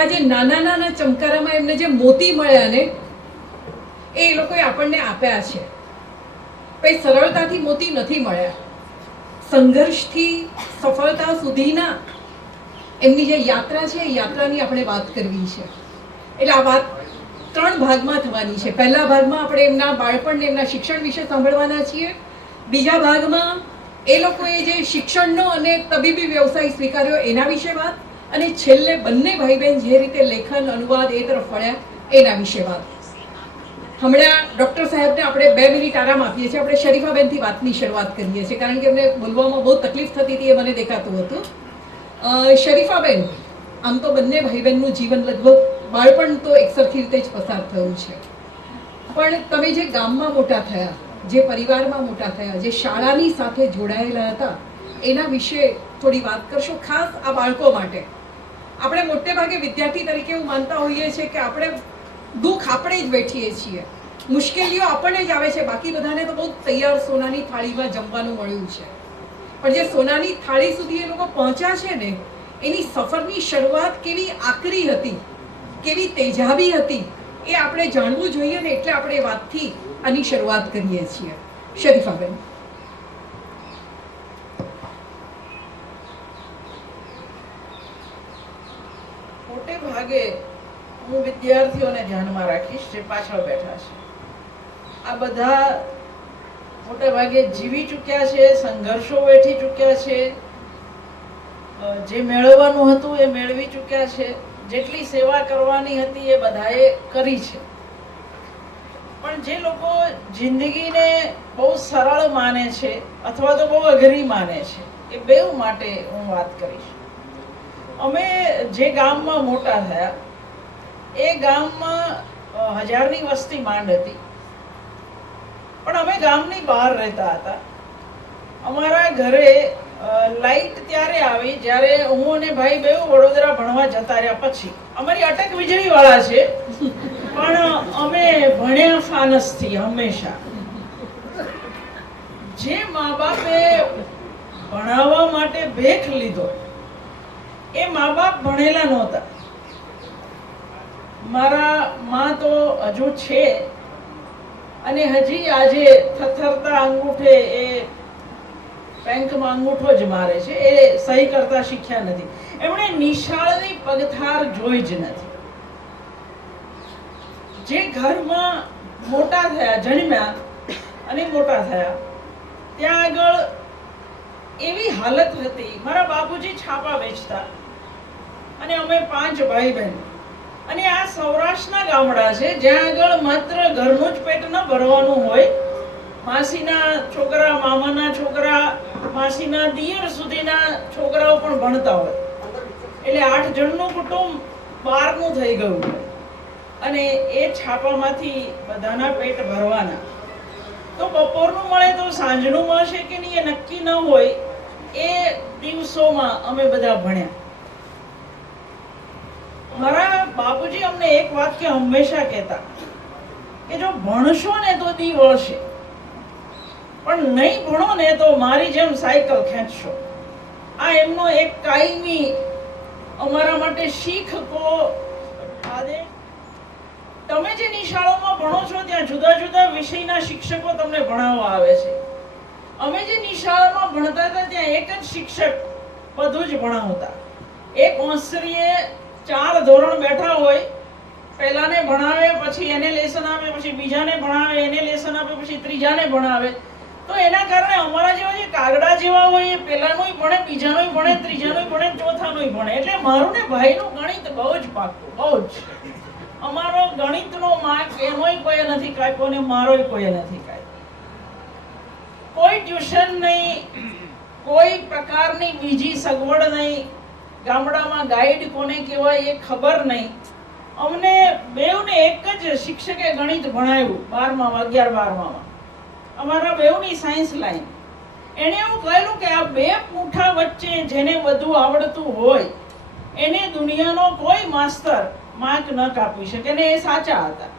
એવા જે નાના નાના ચમકારામાં એમને જે મોતી મળ્યા ને એ લોકોએ આપણને આપ્યા છે. કઈ સરળતાથી મોતી નથી મળ્યા. સંઘર્ષથી સફળતા સુધીના એમની જે યાત્રા છે એ યાત્રાની આપણે વાત કરવી છે. એટલે આ વાત 3 ભાગમાં થવાની છે. પહેલા ભાગમાં આપણે એમના બાળપણને એમના શિક્ષણ વિશે સાંભળવાના છીએ. બીજા ભાગમાં એ લોકોએ જે શિક્ષણનો અને તબીબી વ્યવસાય સ્વીકાર્યો એના વિશે વાત, અને છેલ્લે બંને ભાઈ બહેન જે રીતે લેખન અનુવાદ એ તરફ વળ્યા એના વિશે વાત. હમણાં ડૉક્ટર સાહેબને આપણે 2 મિનિટ આરામ આપીએ છીએ. આપણે શરીફાબેનથી વાતની શરૂઆત કરીએ છીએ કારણ કે એમને બોલવામાં બહુ તકલીફ થતી હતી એ મને દેખાતું હતું. શરીફાબેન, આમ તો બંને ભાઈ બહેનનું જીવન લગભગ બાળપણ તો એકસરખી રીતે જ પસાર થયું છે, પણ તમે જે ગામમાં મોટા થયા, જે પરિવારમાં મોટા થયા, જે શાળાની સાથે જોડાયેલા હતા એના વિશે થોડી વાત કરશો, ખાસ આ બાળકો માટે. આપણે મોટે ભાગે વિદ્યાર્થી તરીકે એવું માનતા હોઈએ છીએ કે આપણે દુઃખ આપણે જ વેઠીએ છીએ, મુશ્કેલીઓ આપણને જ આવે છે, બાકી બધાને તો બહુ તૈયાર સોનાની થાળીમાં જમવાનું મળ્યું છે. પણ જે સોનાની થાળી સુધી એ લોકો પહોંચ્યા છે ને એની સફરની શરૂઆત કેવી આકરી હતી, કેવી તેજાબી હતી એ આપણે જાણવું જોઈએ ને એટલે આપણે એ વાતથી આની શરૂઆત કરીએ છીએ. શરીફાબેન. મોટે ભાગે હું વિદ્યાર્થીઓને ધ્યાનમાં રાખીશ જે પાછળ બેઠા છે. આ બધા મોટે ભાગે જીવી ચૂક્યા છે, સંઘર્ષો વેઠી ચૂક્યા છે, જે મેળવવાનું હતું એ મેળવી ચૂક્યા છે, જેટલી સેવા કરવાની હતી એ બધાએ કરી છે. પણ જે લોકો જિંદગીને બહુ સરળ માને છે અથવા તો બહુ અઘરી માને છે એ બેઉ માટે હું વાત કરીશ. અમે જે ગામમાં મોટા થયા એ ગામમાં 1000ની વસ્તી માંડ હતી, પણ અમે ગામની બહાર રહેતા હતા. અમારા ઘરે લાઈટ ત્યારે આવી જ્યારે હું અને ભાઈ બેઉ વડોદરા ભણવા જતા રહ્યા પછી. અમારી અટક વીજળી વાળા છે પણ અમે ભણ્યા ફાનસથી હંમેશા. જે મા બાપે ભણાવવા માટે ભેખ લીધો એ મા બાપ ભણેલા નહોતા. મારા માં તો હજુ છે અને હજી આજે થરથરતા અંગૂઠે એ બેંકમાં અંગૂઠો જ મારે છે, એ સહી કરતા શીખ્યા નથી. એમણે નિશાળની પગથાર જોઈ જ નથી. જે ઘરમાં મોટા થયા, જન્મ્યા અને મોટા થયા ત્યાં આગળ એવી હાલત હતી. મારા બાપુજી છાપા વેચતા અને અમે 5 ભાઈ બહેન, અને આ સૌરાષ્ટ્રના ગામડા છે જ્યાં આગળ માત્ર ઘરનું જ પેટ ન ભરવાનું હોય, માસીના છોકરા, મામાના છોકરા, માસીના દિયર સુધીના છોકરાઓ પણ ભણતા હોય. એટલે 8 જણનું કુટુંબ 12નું થઈ ગયું હોય અને એ છાપામાંથી બધાના પેટ ભરવાના. તો બપોરનું મળે તો સાંજનું મળશે કે નહીં એ નક્કી ન હોય. એ દિવસોમાં અમે બધા ભણ્યા. મારા બાપુજી અમને એક વાક્ય હંમેશા કહેતા કે જો ભણશો ને તો દી વળશે, પણ નહીં ભણો ને તો મારી જેમ સાયકલ ખેંચશો. આ એમનો એક કાયમી અમારા માટે શીખ કો આદેશ. તમે જે નિશાળોમાં ભણો છો ત્યાં જુદા જુદા વિષયના શિક્ષકો તમને ભણાવવા આવે છે. અમે જે નિશાળોમાં ભણતા હતા ત્યાં એક જ શિક્ષક બધું જ ભણાવતા. એક ઓસરીએ 4 ધોરણ બેઠા હોય, પહેલાને ભણાવે, પછી એને લેસન આપે, પછી બીજાને ભણાવે, એને લેસન આપે, પછી ત્રીજાને ભણાવે. તો એના કારણે અમારા જેવા જે કાગડા જેવા હોય એ પહેલાનોય ભણે, બીજાનોય ભણે, ત્રીજાનોય ભણે, ચોથાનોય ભણે. એટલે મારું ને ભાઈનું ગણિત બહુ જ પાક્કું, બહુ જ. અમારો ગણિતનો માર્ક એનોય કોઈ નથી કાપ્યો ને મારોય કોઈ નથી કાપ્યો. કોઈ ટ્યુશન નહીં, કોઈ પ્રકારની બીજી સગવડ નહીં, ગામડામાં ગાઈડ કોને કહેવાય એ ખબર નહીં. અમને બેઉને એક જ શિક્ષકે ગણિત ભણાવ્યું 12માં 11-12માં. અમારા બેઉની સાયન્સ લાઈન. એણે એવું કહેલું કે આ 2 પૂંઠા વચ્ચે જેને બધું આવડતું હોય એને દુનિયાનો કોઈ માસ્તર માર્ક ન કાપી શકે, ને એ સાચા હતા.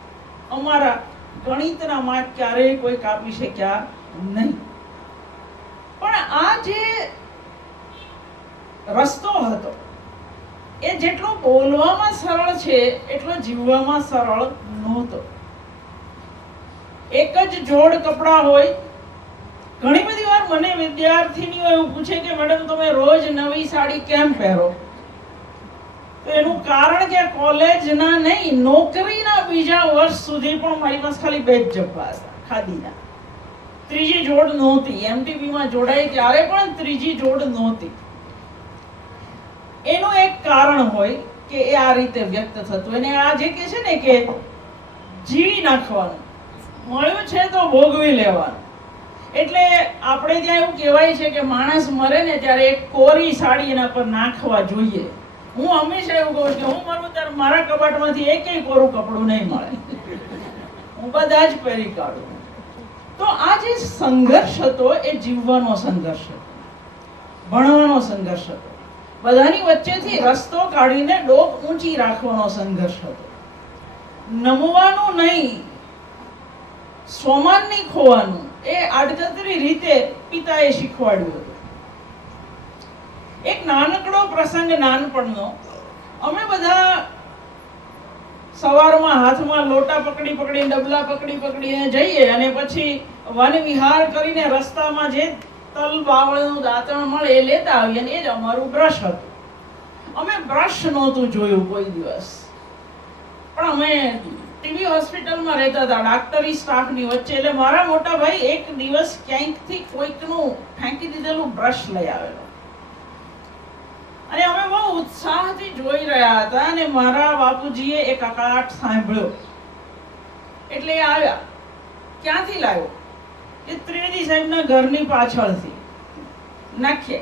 અમારા ગણિતના માર્ક ક્યારેય કોઈ કાપી શક્યા નહીં. પણ આ જે રસ્તો હતો એ જેટલો બોલવામાં સરળ છે એટલો જીવવામાં સરળ નહોતો. એક જ જોડ કપડાં હોય. ઘણી બધી વાર મને વિદ્યાર્થીનીઓ એવું પૂછે કે મેડમ તમે રોજ નવી સાડી કેમ પહેરો? તો એનું કારણ કે કોલેજના નહીં, નોકરીના બીજા વર્ષ સુધી પણ મારી પાસે ખાલી 2 જ જબ્બા હતા ખાદીના. ત્રીજી જોડ નહોતી. એમટીબીમાં જોડાઈ ત્યારે પણ ત્રીજી જોડ નહોતી. એનું એક કારણ હોય કે એ આ રીતે વ્યક્ત થતું. અને આ જે કે છે ને કે જીવી નાખવાનું, મળ્યું છે તો ભોગવી લેવાનું. એટલે આપણે ત્યાં એવું કહેવાય છે કે માણસ મરે ને ત્યારે એક કોરી સાડી એના પર નાખવા જોઈએ. હું હંમેશા એવું કહું કે હું મરું ત્યારે મારા કબાટમાંથી એકેય કોરું કપડું નહીં મળે, હું બધા જ પહેરી કાઢું. તો આ જે સંઘર્ષ હતો એ જીવવાનો સંઘર્ષ હતો, ભણવાનો સંઘર્ષ હતો, બધાની વચ્ચેથી રસ્તો કાઢીને ડોક ઊંચી રાખવાનો સંઘર્ષ હતો. નમવાનું નહીં, સ્વમાન નહીં ખોવાનું, એ આડકતરી રીતે પિતાએ શીખવાડ્યું હતું. એક નાનકડો પ્રસંગ નાનપણનો. અમે બધા સવારમાં હાથમાં લોટા પકડીને ડબલા પકડીને જઈએ અને પછી વન વિહાર કરીને રસ્તામાં જે તલ બાવળનું દાંતણ મળે એ લેતા આવીએ, અને એ જ અમારું બ્રશ હતું. અમે બ્રશ નહોતું જોયું કોઈ દિવસ, પણ અમે ટીબી હોસ્પિટલમાં રહેતા હતા ડાક્ટરી સ્ટાફની વચ્ચે. એટલે મારા મોટા ભાઈ એક દિવસ ક્યાંકથી કોઈકનું ફેંકી દીધેલું બ્રશ લઈ આવેલો, અને અમે બહુ ઉત્સાહથી જોઈ રહ્યા હતા. અને મારા બાપુજીએ એક કકળાટ સાંભળ્યો એટલે એ આવ્યા. ક્યાંથી લાવ્યો? કે ત્રિવેદી સાહેબના ઘરની પાછળથી. નાખીએ,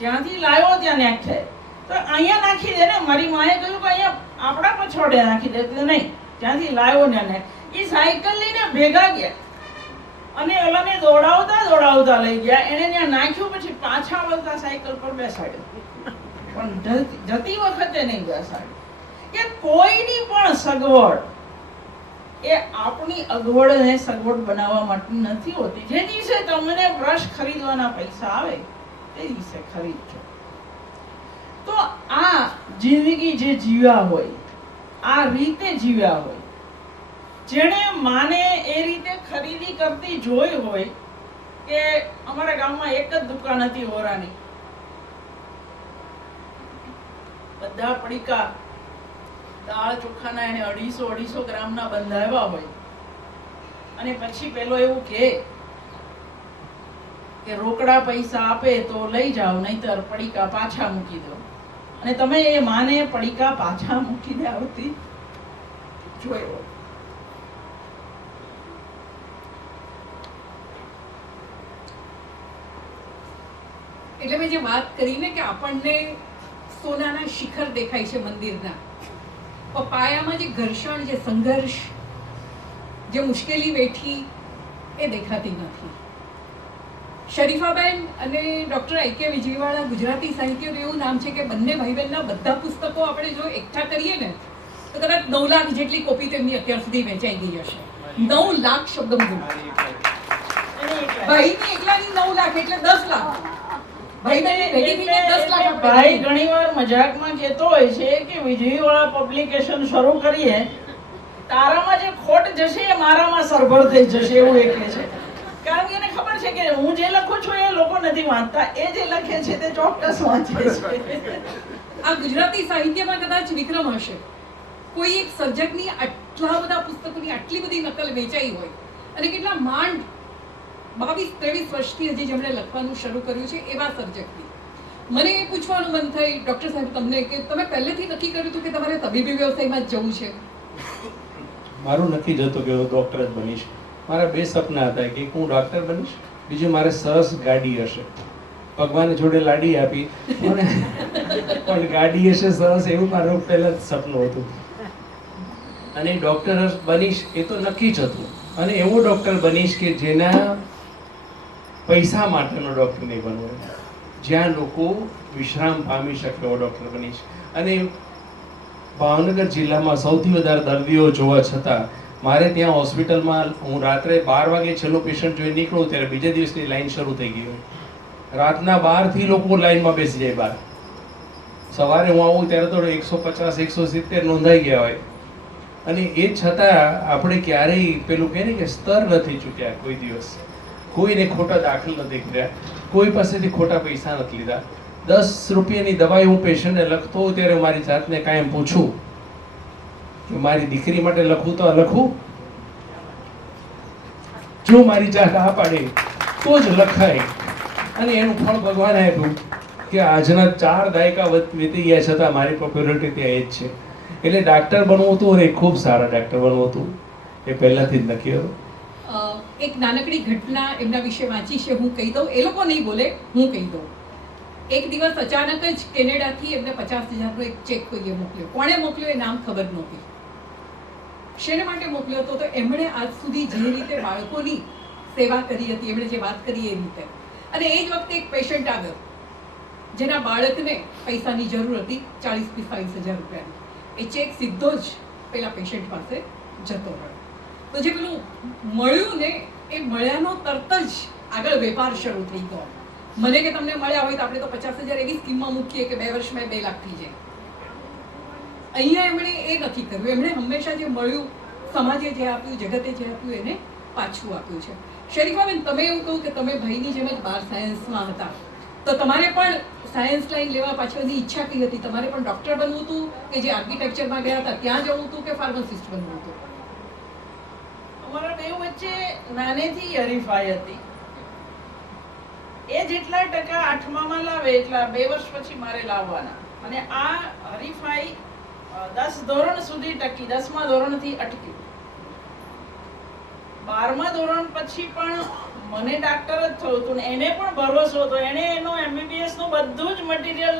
જ્યાંથી લાવ્યો ત્યાં નાખે. તો અહીંયા નાખી દે ને. મારી માએ કહ્યું કે અહીંયા આપણા પછોડે નાખી દે. એટલે નહીં, જ્યાંથી લાવ્યો ને નાખ. એ સાયકલ લઈને ભેગા ગયા અને ઓલાને દોડાવતા લઈ ગયા. એને ત્યાં નાખ્યું, પછી પાછા વળતા સાયકલ પર બેસાડ્યો, પણ જતી વખતે નહીં બેસાડ્યો. કે કોઈની પણ સગવડ એ આપણી અગવડને સગવડ બનાવવા માટે નથી હોતી. જે દિવસે તમને બ્રશ ખરીદવાના પૈસા આવે તે દિવસે ખરીદજો. તો આ જિંદગી જે જીવ્યા હોય, આ રીતે જીવ્યા હોય, જેણે માને એ રીતે ખરીદી કરતી જોઈ હોય. કે અમારા ગામમાં એક જ દુકાન હતી ઓરાની. બધા પડીકા દાળ ચોખાના એને 250 ગ્રામના બંધાવ્યા હોય, અને પછી પેલો એવું કે રોકડા પૈસા આપે તો લઈ જાઓ, નહીતર પડીકા પાછા મૂકી દો. અને તમે એ માને પડીકા પાછા મૂકીને આવતી જોયો. એટલે મેં જે વાત કરી ને કે આપણને સોનાના શિખર દેખાય છે મંદિરના, પણ પાયામાં જે ઘર્ષણ, જે સંઘર્ષ, જે મુશ્કેલી વેઠી એ દેખાતી નથી. શરીફાબેન અને ડૉક્ટર આઈ.કે. વિજયવાળા ગુજરાતી સાહિત્યનું એવું નામ છે કે બંને ભાઈ બહેનના બધા પુસ્તકો આપણે જો એકઠા કરીએ ને તો કદાચ 9 લાખ જેટલી કોપી તેમની અત્યાર સુધી વેચાઈ ગઈ હશે. 9 લાખ શબ્દમૂળ. ભાઈની એકલાની 9 લાખ એટલે 10 લાખ. ભાઈ ઘણીવાર મજાકમાં કહેતો હોય છે કે વિજયવાળા પબ્લિકેશન શરૂ કરીએ, તારામાં જે ખોટ જશે એ મારામાં સરભર થઈ જશે, એવું એ કહે છે. કારણ કે એને ખબર છે કે હું જે લખું છું એ લોકો નથી વાંચતા, એ જે લખે છે તે ચોક્કસ વાંચે છે. આ ગુજરાતી સાહિત્યમાં કદાચ વિક્રમ હશે. કોઈ એક સર્જકની આટલા બધા પુસ્તકોની આટલી બધી નકલ વેચાઈ હોય, અને કેટલા માંડ 22-23 વર્ષથી હજી જેમણે લખવાનું શરૂ કર્યું છે એવા સર્જકની. મને એ પૂછવાનું મન થાય ડૉક્ટર સાહેબ તમને કે તમે પહેલેથી નક્કી કર્યું હતું કે તમારે તબીબી વ્યવસાયમાં જ જવું છે? મારું નક્કી જ હતું કે હું ડૉક્ટર જ બનીશ. મારા 2 સપના હતા, કે હું ડૉક્ટર બનીશ, બીજું મારે સરસ ગાડી હશે. ભગવાને જોડે લાડી આપી, પણ ગાડી હશે સરસ, એવું મારું પહેલાં જ સપનું હતું. અને ડૉક્ટર બનીશ એ તો નક્કી જ હતું. અને એવો ડૉક્ટર બનીશ કે જેના પૈસા માટેનો ડૉક્ટર નહીં બનવો, જ્યાં લોકો વિશ્રામ પામી શકે એવો ડૉક્ટર બનીશ. અને ભાવનગર જિલ્લામાં સૌથી વધારે દર્દીઓ જોવા છતાં મારે ત્યાં હોસ્પિટલમાં હું રાત્રે 12 વાગે છેલ્લો પેશન્ટ જોઈ નીકળું ત્યારે બીજા દિવસની લાઈન શરૂ થઈ ગઈ હોય. રાતના 12 થી લોકો લાઈનમાં બેસી જાય બહાર. સવારે હું આવું ત્યારે તો 150 170 નોંધાઈ ગયા હોય, અને એ છતાં આપણે ક્યારેય પેલું કહે ને કે સ્તર નથી ચૂક્યા. કોઈ દિવસ કોઈને ખોટા દાખલ નથી કર્યા, કોઈ પાસેથી ખોટા પૈસા નથી લીધા. 10 રૂપિયાની દવાઈ હું પેશન્ટને લખતો હોઉં ત્યારે મારી જાતને કાયમ પૂછું કે મારી દીકરી માટે લખું તો લખું, જો મારી જાત આ પાડે તો જ લખાય. અને એનું ફળ ભગવાને આપ્યું કે આજના 4 દાયકા વીતી ગયા છતાં મારી પોપ્યુલરિટી ત્યાં એ જ છે. એટલે ડાક્ટર બનવું હતું અને ખૂબ સારા ડાક્ટર બનવું હતું એ પહેલાથી જ નક્કી હતું. એક નાનકડી ઘટના એમના વિશે વાંચી છે, હું કહી દઉં, એ લોકો નહીં બોલે, હું કહી દઉં. એક દિવસ અચાનક જ કેનેડાથી એમને 50,000નો એક ચેક કોઈએ મોકલ્યો. કોણે મોકલ્યો એ નામ ખબર નહોતી. શેને માટે મોકલ્યો હતો? તો એમણે આજ સુધી જે રીતે બાળકોની સેવા કરી હતી, એમણે જે વાત કરી એ રીતે, અને એ જ વખતે એક પેશન્ટ આવ્યો જેના બાળકને પૈસાની જરૂર હતી, 40-45,000 રૂપિયાની. એ ચેક સીધો જ પેલા પેશન્ટ પાસે જતો રહ્યો. તો જે પેલું મળ્યું ને, એ મળ્યાનો તરત જ આગળ વેપાર શરૂ થઈ ગયો. મને કે તમને મળ્યા હોય તો આપણે તો 50,000 એવી સ્કીમમાં મૂકીએ કે 2 વર્ષમાં 2 લાખ થઈ જાય. અહીંયા એમણે એ નથી કર્યું. એમણે હંમેશા જે મળ્યું, સમાજે જે આપ્યું, જગતે જે આપ્યું, એને પાછું આપ્યું છે. શરીફાબેન, તમે એવું કહું કે તમે ભાઈની જેમ જ 12 સાયન્સમાં હતા, તો તમારે પણ સાયન્સ લાઈન લેવા પાછળની ઈચ્છા કઈ હતી? તમારે પણ ડોક્ટર બનવું હતું કે જે આર્કિટેક્ચરમાં ગયા હતા ત્યાં જવું હતું કે ફાર્માસિસ્ટ બનવું હતું? અમારા બે વચ્ચે નાનેથી હરીફાઈ હતી. એ જેટલા ટકા 8મામાં લાવે એટલા 2 વર્ષ પછી મારે લાવવાના. અને આ હરીફાઈ 10 ધોરણ સુધી ટકી, 10મા ધોરણથી અટકી. 12મા ધોરણ પછી પણ મને ડાક્ટર જ થયું હતું ને એને પણ ભરોસો હતો. એને એનો MBBS નું બધું જ મટીરિયલ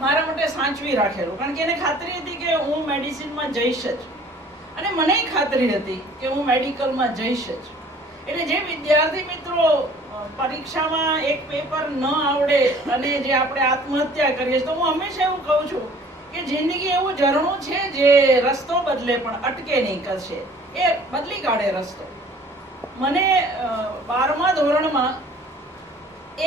મારા માટે સાચવી રાખેલું, કારણ કે એને ખાતરી હતી કે હું મેડિસિનમાં જઈશ જ, અને મને ખાતરી હતી કે હું મેડિકલમાં જઈશ જ. એટલે જે વિદ્યાર્થી મિત્રો પરીક્ષામાં એક પેપર ન આવડે અને જે આપણે આત્મહત્યા કરીએ, તો હું હંમેશા એવું કહું છું કે જિંદગી એવું ઝરણું છે જે રસ્તો બદલે પણ અટકે નહીં કરશે, એ બદલી કાઢે રસ્તો. મને 12મા ધોરણમાં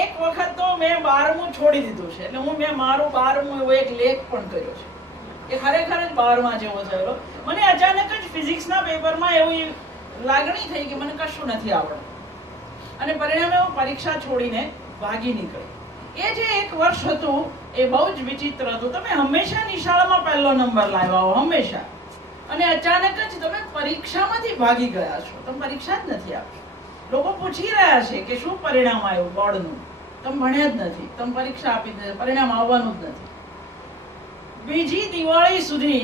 એક વખત તો મેં 12મું છોડી દીધું છે. એટલે મેં મારું 12મું એવો એક લેખ પણ કર્યો છે કે ખરેખર જ 12મા જેવો થયેલો. મને અચાનક જ ફિઝિક્સના પેપરમાં એવી લાગણી થઈ કે મને કશું નથી આવડતું, અને પરિણામે હું પરીક્ષા છોડીને ભાગી નીકળી. એ જે 1 વર્ષ હતું એ બહુ જ વિચિત્ર હતું. તમે હંમેશા નિશાળમાં પહેલો નંબર લાવ્યા હો, હંમેશા, અને અચાનક જ તમે પરીક્ષામાંથી ભાગી ગયા છો. તમે પરીક્ષા જ નથી આપી. લોકો પૂછી રહ્યા છે કે શું પરિણામ આવ્યું બોર્ડનું, તમે ભણ્યા જ નથી, તમે પરીક્ષા આપી દે, પરિણામ આવવાનું જ નથી. બીજી દિવાળી સુધી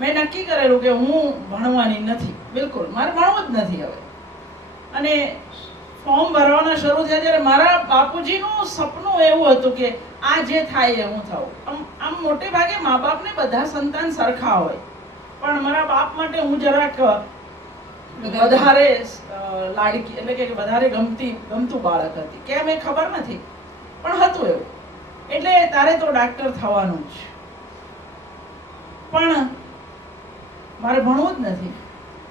મેં નક્કી કરેલું કે હું ભણવાની નથી, બિલકુલ મારે ભણવું જ નથી હવે. અને ફોર્મ ભરવાના શરૂ થયા ત્યારે મારા બાપુજીનું સપનું એવું હતું કે આ જે થાય એ હું થાઉં. આમ મોટે ભાગે મા બાપને બધા સંતાન સરખા હોય, પણ મારા બાપ માટે હું જરાક વધારે લાડકી, એટલે કે વધારે ગમતું બાળક હતી. કેમ એ ખબર નથી, પણ હતું એવું. એટલે તારે તો ડાક્ટર થવાનું જ, પણ મારે ભણવું જ નથી.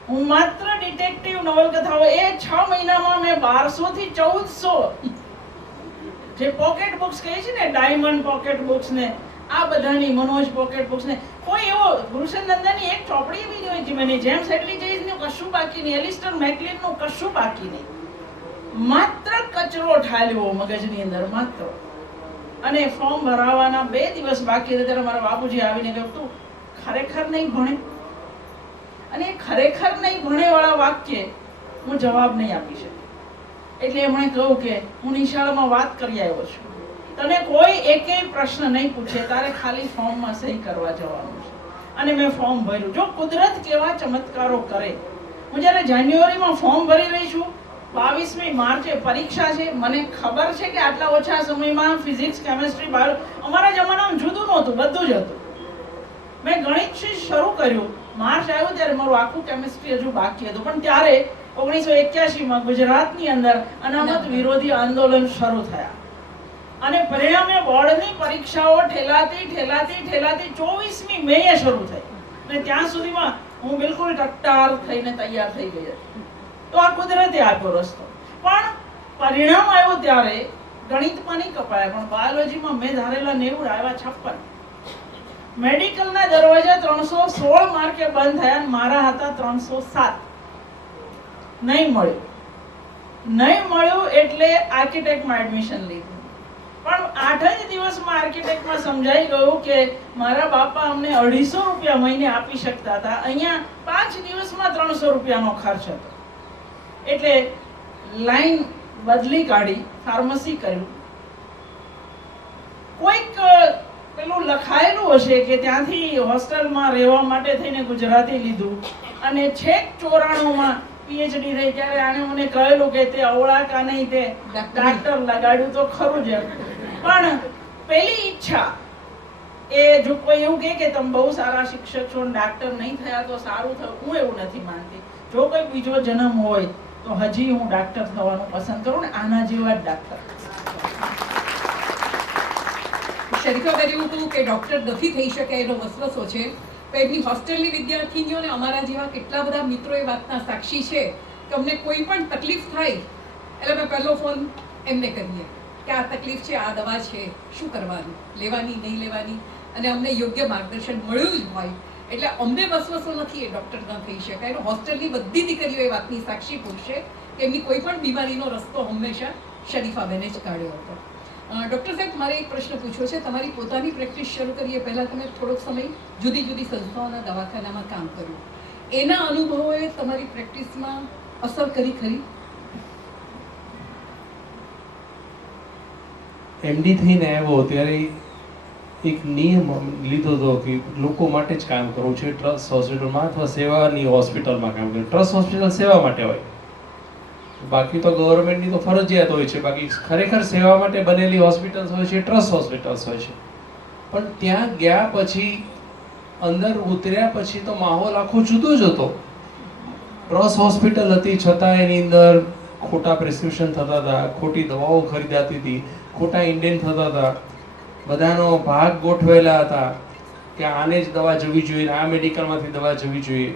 હું માત્ર ડિટેક્ટિવ નવલકથાઓ, એ 6 મહિનામાં મેં 1200 થી 1400 જે પોકેટ બુક્સ કહે છે ને, ડાયમંડ પોકેટ બુક્સ ને આ બધાની, મનોજ પોકેટ બુક્સ ને, કોઈ એવો ગુરુસન નંદાની એક ચોપડી બી નહીં હોય મને, જેમ્સ હેડલી જેઇસનું કશું બાકી નહીં, એલિસ્ટર મેકલિનનું કશું બાકી નહીં. માત્ર કચરો ઠાલ્યો મગજની અંદર, માત્ર. અને ફોર્મ ભરાવાના 2 દિવસ બાકી હતા ત્યારે મારા બાપુજી આવીને કહ્યું, તું ખરેખર નહીં ભણે? અને ખરેખર નહીં ભણે વાળા વાક્ય હું જવાબ નહીં આપી શકું. એટલે એમણે કહ્યું કે હું નિશાળમાં વાત કરી આવ્યો છું, તને કોઈ એકેય પ્રશ્ન નહીં પૂછે, તારે ખાલી ફોર્મમાં સહી કરવા જવાનું છે. અને મેં ફોર્મ ભર્યું. જો કુદરત કેવા ચમત્કારો કરે. હું જ્યારે જાન્યુઆરીમાં ફોર્મ ભરી રહી છું, 22મી માર્ચે પરીક્ષા છે, મને ખબર છે કે આટલા ઓછા સમયમાં ફિઝિક્સ, કેમેસ્ટ્રી, બાયો, અમારા જમાનામાં જુદું નહોતું, બધું જ હતું. મેં ગણિત શરૂ કર્યું, માર્ચ આવ્યું ત્યારે મારું આખું કેમિસ્ટ્રી હજુ બાકી હતું. પણ ત્યારે 1981માં ગુજરાતની અંદર અનામત વિરોધી આંદોલન શરૂ થયા, અને પરિણામે બોર્ડની પરીક્ષાઓ ઠેલાતી 24મી મેએ શરૂ થઈ, અને ત્યાં સુધીમાં હું બિલકુલ ટટ્ટાર થઈને તૈયાર થઈ ગઈ હતી. તો આ કુદરતે આપ્યો રસ્તો. પણ પરિણામ આવ્યું ત્યારે ગણિતમાં નહીં કપાયા પણ બાયોલોજીમાં મેં ધારેલા 90 આવ્યા 56. મેડિકલના દરવાજા 316 માર્કે બંધ થયા અને મારા હતા 307. નહીં મળ્યું એટલે આર્કિટેક્ટમાં એડમિશન લીધું. પણ 8 જ દિવસમાં આર્કિટેક્ટમાં સમજાઈ ગયું કે મારા બાપા અમને 250 રૂપિયા મહિને આપી શકતા હતા, અહીંયા 5 દિવસમાં 300 રૂપિયાનો ખર્ચ હતો. એટલે લાઈન બદલી કાઢી, ફાર્મસી કર્યું. કોઈક પેલું લખાયેલું હશે કે ત્યાંથી હોસ્ટેલમાં રહેવા માટે થઈને ગુજરાતી લીધું અને છેક 94માં પીએચડી થઈ ત્યારે આણે મને કહેલું કે તે અવળા કા નહીં તે ડાક્ટર લગાડ્યું તો ખરું જ એમ. પણ પેલી ઈચ્છા એ જો કોઈ એવું કે તમે બહુ સારા શિક્ષક છો ડાક્ટર નહીં થયા તો સારું થયું, હું એવું નથી માનતી. જો કોઈ બીજો જન્મ હોય તો હજી હું ડાક્ટર થવાનું પસંદ કરું ને આના જેવા જ ડાક્ટર. શરીફાબેન એવું કહ્યું કે ડૉક્ટર નથી થઈ શકે એનો વસવસો છે, તો એમની હોસ્ટેલની વિદ્યાર્થીનીઓ અને અમારા જેવા કેટલા બધા મિત્રો એ વાતના સાક્ષી છે કે અમને કોઈ પણ તકલીફ થાય એટલે અમે પહેલો ફોન એમને કરીએ કે આ તકલીફ છે, આ દવા છે, શું કરવાનું, લેવાની નહીં લેવાની, અને અમને યોગ્ય માર્ગદર્શન મળ્યું જ હોય એટલે અમને વસવસો નથી એ ડૉક્ટર ન થઈ શકાય. એનો હોસ્ટેલની બધી દીકરીઓ એ વાતની સાક્ષી પૂરશે કે એમની કોઈ પણ બીમારીનો રસ્તો હંમેશા શરીફાબેને જ કાઢ્યો હતો. ડૉક્ટર સાહેબ, મારે એક પ્રશ્ન પૂછ્યો છે. તમારી પોતાની પ્રેક્ટિસ શરૂ કરીએ પહેલાં તમે થોડોક સમય જુદી જુદી સંસ્થાઓના દવાખાનામાં કામ કર્યું. એના અનુભવોએ તમારી પ્રેક્ટિસમાં અસર કરી ખરી? એમડી થઈને આવ્યો ત્યારે એક નિયમ લીધો હતો કે લોકો માટે જ કામ કરવું છે, ટ્રસ્ટ હોસ્પિટલમાં અથવા સેવાની હોસ્પિટલમાં કામ કરવું. ટ્રસ્ટ હોસ્પિટલ સેવા માટે હોય, બાકી તો ગવર્મેન્ટની તો ફરજિયાત હોય છે. બાકી ખરેખર સેવા માટે બનેલી હોસ્પિટલ્સ હોય છે, ટ્રસ્ટ હોસ્પિટલ્સ હોય છે. પણ ત્યાં ગયા પછી, અંદર ઉતર્યા પછી તો માહોલ આખો જુદો જ હતો. ટ્રસ્ટ હોસ્પિટલ હતી છતાં એની અંદર ખોટા પ્રિસ્ક્રિપ્શન થતા હતા, ખોટી દવાઓ ખરીદાતી હતી, ખોટા ઇન્ડેન્ટ થતા હતા, બધાનો ભાગ ગોઠવેલા હતા કે આને જ દવા જવી જોઈએ, આ મેડિકલમાંથી દવા જવી જોઈએ.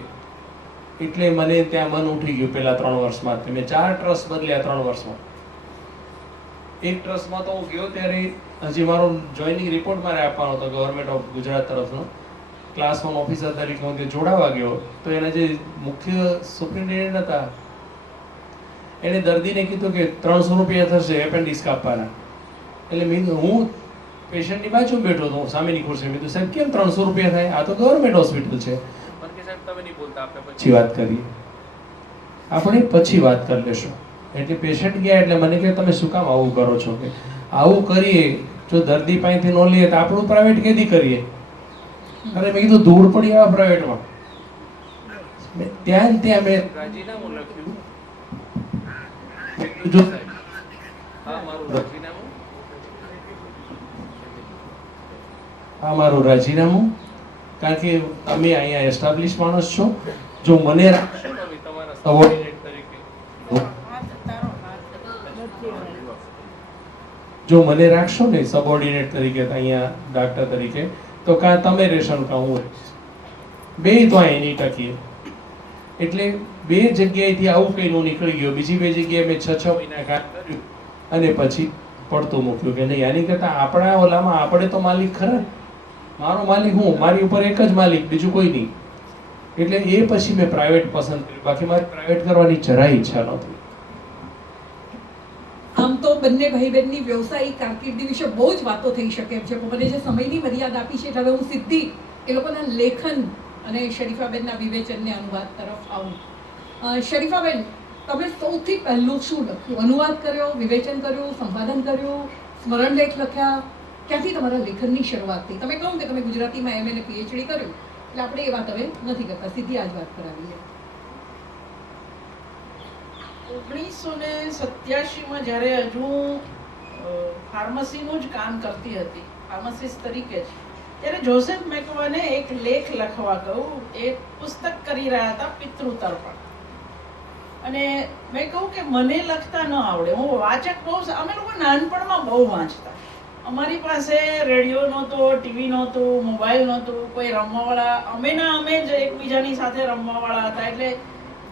એટલે મને ત્યાં મન ઉઠી ગયું પહેલા 3 વર્ષમાં. મેં 4 ટ્રસ્ટ બદલ્યા 3 વર્ષમાં. એક ટ્રસ્ટમાં તો હું ગયો ત્યારે હજી મારો જોઈનિંગ રિપોર્ટ મારે આપવાનો હતો ગવર્મેન્ટ ઓફ ગુજરાત તરફનો. ક્લાસ 1 ઓફિસર તરીકે હું ત્યાં જોડાવા ગયો તો એના જે મુખ્ય સુપ્રિન્ટેન્ડન્ટ હતા એણે દર્દીને કીધું કે 300 રૂપિયા થશે એપેન્ડિક્સ કાપવાના. એટલે હું પેશન્ટની બાજુ બેઠો હતો, સામેની ખુરશી. મેં કીધું સાહેબ કેમ 300 રૂપિયા થાય, આ તો ગવર્મેન્ટ હોસ્પિટલ છે. તમે નહીં બોલતા, આપણે પછી વાત કરીએ, આપણે પછી વાત કરી લેશું. એટલે પેશન્ટ ગયા એટલે મને કહે તમે શું કામ આવું કરો છો? કે આવું કરીએ જો દર્દી પાસેથી ન લઈએ તો આપણું પ્રાઇવેટ કેદી કરીએ? અરે મેં કીધું ધૂળ પડી આવે પ્રાઇવેટમાં. ત્યાં મેં રાજીનામું લખ્યું. જો હા મારું રાજીનામું, કારણ કે તમે અહીંયા એસ્ટાબ્લિશ માણસ છો. જો મને રાખશો તમે તમારા સબોર્ડિનેટ તરીકે, જો મને રાખશો ને સબોર્ડિનેટ તરીકે અહીંયા ડાક્ટર તરીકે, તો કાં તમે રહેશો કાં હું રહીશ. બે તો અહીં નહીં ટકીએ. એટલે 2 જગ્યાએથી આવું કઈનું નીકળી ગયો. બીજી 2 જગ્યાએ મેં 6 મહિના કામ કર્યું અને પછી પડતું મૂક્યું કે નહીં, આની કરતાં આપણા ઓલામાં આપણે તો માલિક ખરા. મારો માલિક હું, મારી ઉપર એક જ માલિક, બીજું કોઈ નહીં. એટલે એ પછી મેં પ્રાઇવેટ પસંદ કર્યું. બાકી મારે પ્રાઇવેટ કરવાની જરાય ઈચ્છા નહોતી. આમ તો બંને ભાઈ બહેનની વ્યવસાયિક કારકિર્દી વિશે બહુ જ વાતો થઈ શકે એમ છે, પણ મને જે સમયની મર્યાદા આપી છે એટલે હવે હું સીધી એ લોકોના લેખન અને શરીફાબેનના વિવેચનને અનુવાદ તરફ આવું. શરીફાબેન, તમે સૌથી પહેલું શું લખ્યું? અનુવાદ કર્યો, વિવેચન કર્યું, સંપાદન કર્યું, સ્મરણલેખ લખ્યા? ક્યાંથી તમારા લેખનની શરૂઆત થઈ? તમે કહું કે તમે ગુજરાતીમાં એમએ અને પીએચડી કર્યું એટલે આપણે એ વાત હવે નથી કરતા, સીધી આ જ વાત કરાવીએ. 1987માં જ્યારે હજુ ફાર્મસીનું જ કામ કરતી હતી, ફાર્માસિસ્ટ તરીકે જ, ત્યારે જોસેફ મેકવાને એક લેખ લખવા કહું. એક પુસ્તક કરી રહ્યા હતા પિતૃતર્પણ, અને મેં કહું કે મને લખતા ન આવડે, હું વાચક બહુ, અમે લોકો નાનપણમાં બહુ વાંચતા. અમારી પાસે રેડિયો નહોતો, ટીવી નહોતું, મોબાઈલ નહોતું, કોઈ રમવાવાળા અમે જ એકબીજાની સાથે રમવાવાળા હતા. એટલે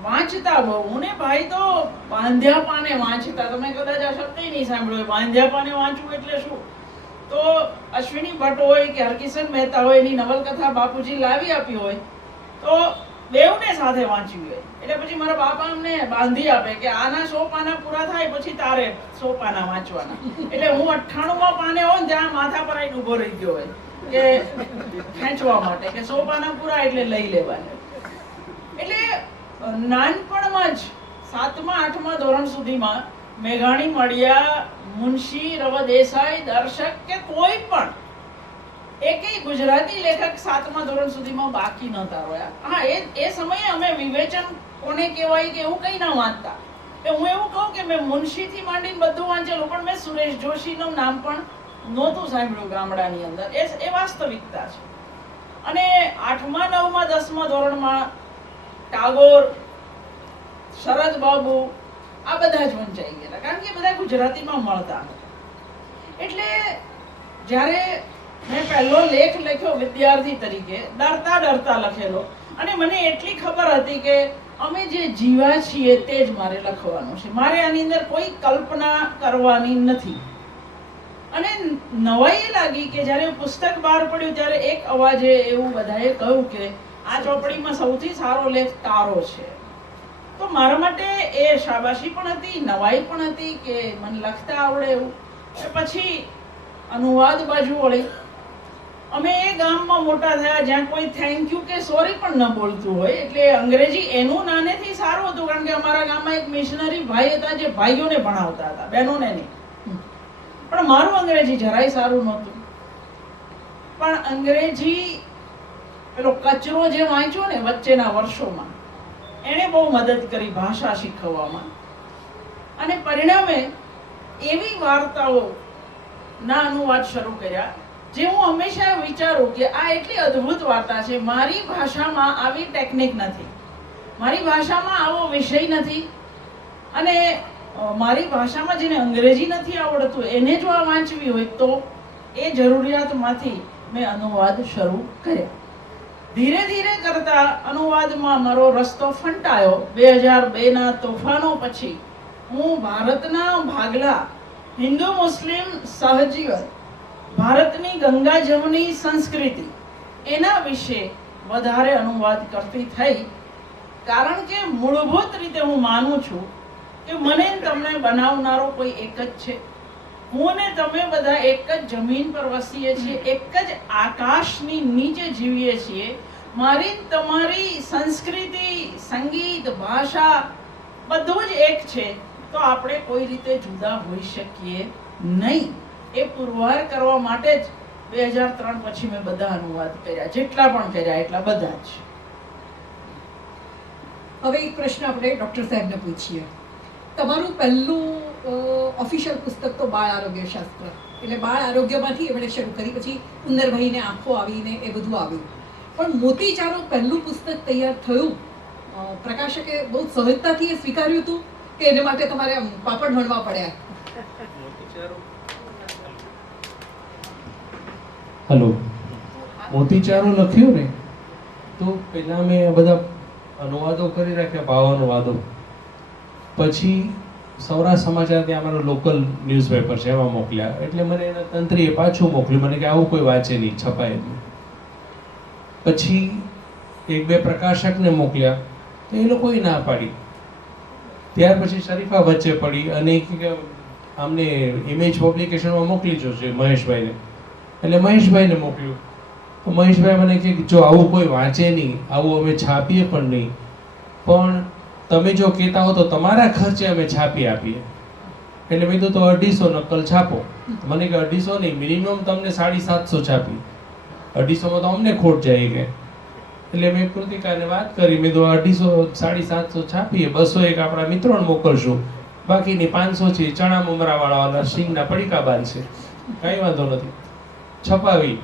વાંચતા બહુ. હું ને ભાઈ તો બાંધ્યા પાને વાંચતા. તમે કદાચ આ શબ્દ નહીં સાંભળ્યો હોય. બાંધ્યા પાને વાંચવું એટલે શું? તો અશ્વિની ભટ્ટ હોય કે હરકિશન મહેતા હોય, એની નવલકથા બાપુજી લાવી આપી હોય તો બેઉને સાથે વાંચવી હોય. એટલે પછી મારા બાપા અમને બાંધી આપે કે આના 100 પાના પૂરા થાય પછી તારે 100 પાના વાંચવાના. એટલે હું 98મા પાને હોય ને ત્યાં માથા પર આવીને ઊભો રહી ગયો હોય કે ખેંચવા માટે કે 100 પાના પૂરા એટલે લઈ લેવાના. એટલે નાનપણમાં જ 7મા 8મા ધોરણ સુધીમાં મેઘાણી મળ્યા, મુનશી, રવ દેસાઈ, દર્શક કે કોઈ પણ એકેય ગુજરાતી લેખક 7મા ધોરણ સુધીમાં બાકી નહોતા રહ્યા. હા, એ સમયે અમે વિવેચન કોને કહેવાય કે એવું કંઈ ના વાંચતા. કે હું એવું કહું કે મેં મુનશીથી માંડીને બધું વાંચેલું, પણ મેં સુરેશ જોશીનું નામ પણ નહોતું સાંભળ્યું ગામડાની અંદર. એ વાસ્તવિકતા છે. અને 8મા 9મા 10મા ધોરણમાં ટાગોર, શરદ બાબુ આ બધા જ વંચાઈ ગયેલા, કારણ કે બધા ગુજરાતીમાં મળતા. એટલે જ્યારે મેં પહેલો લેખ લખ્યો વિદ્યાર્થી તરીકે, ડરતા લખેલો, અને મને એટલી ખબર હતી કે અમે જે જીવા છીએ તે જ મારે લખવાનું છે. મારે આની અંદર કોઈ કલ્પના કરવાની નથી. અને નવાઈ એ લાગી કે જ્યારે પુસ્તક બહાર પડ્યું ત્યારે એક અવાજે એવું બધાએ કહ્યું કે આ ચોપડીમાં સૌથી સારો લેખ તારો છે. તો મારા માટે એ શાબાશી પણ હતી, નવાઈ પણ હતી કે મને લખતા આવડે એવું. પછી અનુવાદ બાજુ વળી. અમે એ ગામમાં મોટા થયા જ્યાં કોઈ થેન્ક યુ કે સોરી પણ ન બોલતું હોય. એટલે અંગ્રેજી એનું નાનેથી સારું હતું, કારણ કે અમારા ગામમાં એક મિશનરી ભાઈ હતા જે ભાઈઓને ભણાવતા હતા, બહેનોને નહીં. પણ મારું અંગ્રેજી જરાય સારું નહોતું. પણ અંગ્રેજી પેલો કચરો જે વાંચ્યો ને વચ્ચેના વર્ષોમાં, એણે બહુ મદદ કરી ભાષા શીખવવામાં. અને પરિણામે એવી વાર્તાઓ ના અનુવાદ શરૂ કર્યા જે હું હંમેશા વિચારું કે આ એટલી અદ્ભુત વાર્તા છે. મારી ભાષામાં આવી ટેકનિક નથી, મારી ભાષામાં આવો વિષય નથી, અને મારી ભાષામાં જેને અંગ્રેજી નથી આવડતું એને જો આ વાંચવી હોય તો એ જરૂરિયાતમાંથી મેં અનુવાદ શરૂ કર્યા. ધીરે ધીરે કરતા અનુવાદમાં મારો રસ્તો ફંટાયો. 2002ના તોફાનો પછી હું ભારતના ભાગલા, હિન્દુ મુસ્લિમ સહજીવન, ભારતની ગંગા જમની સંસ્કૃતિ, એના વિશે વધારે અનુવાદ કરતી થઈ. કારણ કે મૂળભૂત રીતે હું માનું છું કે મને તમને બનાવનારો કોઈ એક જ છે. હું ને તમે બધા એક જ જમીન પર વસીએ છીએ, એક જ આકાશની નીચે જીવીએ છીએ. મારી તમારી સંસ્કૃતિ, સંગીત, ભાષા બધું જ એક છે. તો આપણે કોઈ રીતે જુદા હોઈ શકીએ નહીં. એ પુરવાર કરવા માટે જ 2003 પછી મેં બધા અનુવાદ કર્યા, જેટલા પણ કર્યા એટલા બધા જ. હવે એક પ્રશ્ન આપણે ડૉક્ટર સાહેબને પૂછીએ. તમારું પહેલું ઓફિશિયલ પુસ્તક તો બાળ આરોગ્ય શાસ્ત્ર, એટલે બાળ આરોગ્યમાંથી એમણે શરૂ કરી, પછી ઉંદરભાઈને આંખો આવીને એ બધું આવ્યું. પણ મોતીચારો પહેલું પુસ્તક તૈયાર થયું, પ્રકાશકે બહુ સહજતાથી એ સ્વીકાર્યું હતું કે એને માટે તમારે પાપડ વણવા પડ્યા? હલો, મોતીચારો લખ્યું ને તો પહેલા મેં બધા અનુવાદો કરી રાખ્યા, ભાવ અનુવાદો. પછી સૌરાષ્ટ્ર સમાચાર ત્યાં અમારો લોકલ ન્યૂઝપેપર છે એમાં મોકલ્યા. એટલે મને એના તંત્રીએ પાછું મોકલ્યું, મને કે આવું કોઈ વાંચે નહીં, છપાય નહીં. પછી 1-2 પ્રકાશકને મોકલ્યા તો એ લોકોએ ના પાડી. ત્યાર પછી શરીફા વચ્ચે પડી અને કે આમને ઇમેજ પબ્લિકેશનમાં મોકલી જોશે મહેશભાઈને. એટલે મહેશભાઈને મોકલ્યું તો મહેશભાઈ મને કહે કે જો આવું કોઈ વાંચે નહીં, આવું અમે છાપીએ પણ નહીં, પણ તમે જો કહેતા હો તો તમારા ખર્ચે અમે છાપી આપીએ. એટલે મેં કીધું તો 250 નકલ છાપો. મને કે 250 નહીં, મિનિમમ તમને 750 છાપી, 250માં તો અમને ખોટ જાય કે. એટલે મેં કૃતિકાને વાત કરી, મેં તો 250 750 છાપીએ, 200 એક આપણા મિત્રોને મોકલશું, બાકીની 500 છે ચણા મમરાવાળા સિંગના પડીકા બાંધશે, કાંઈ વાંધો નથી. છપાવી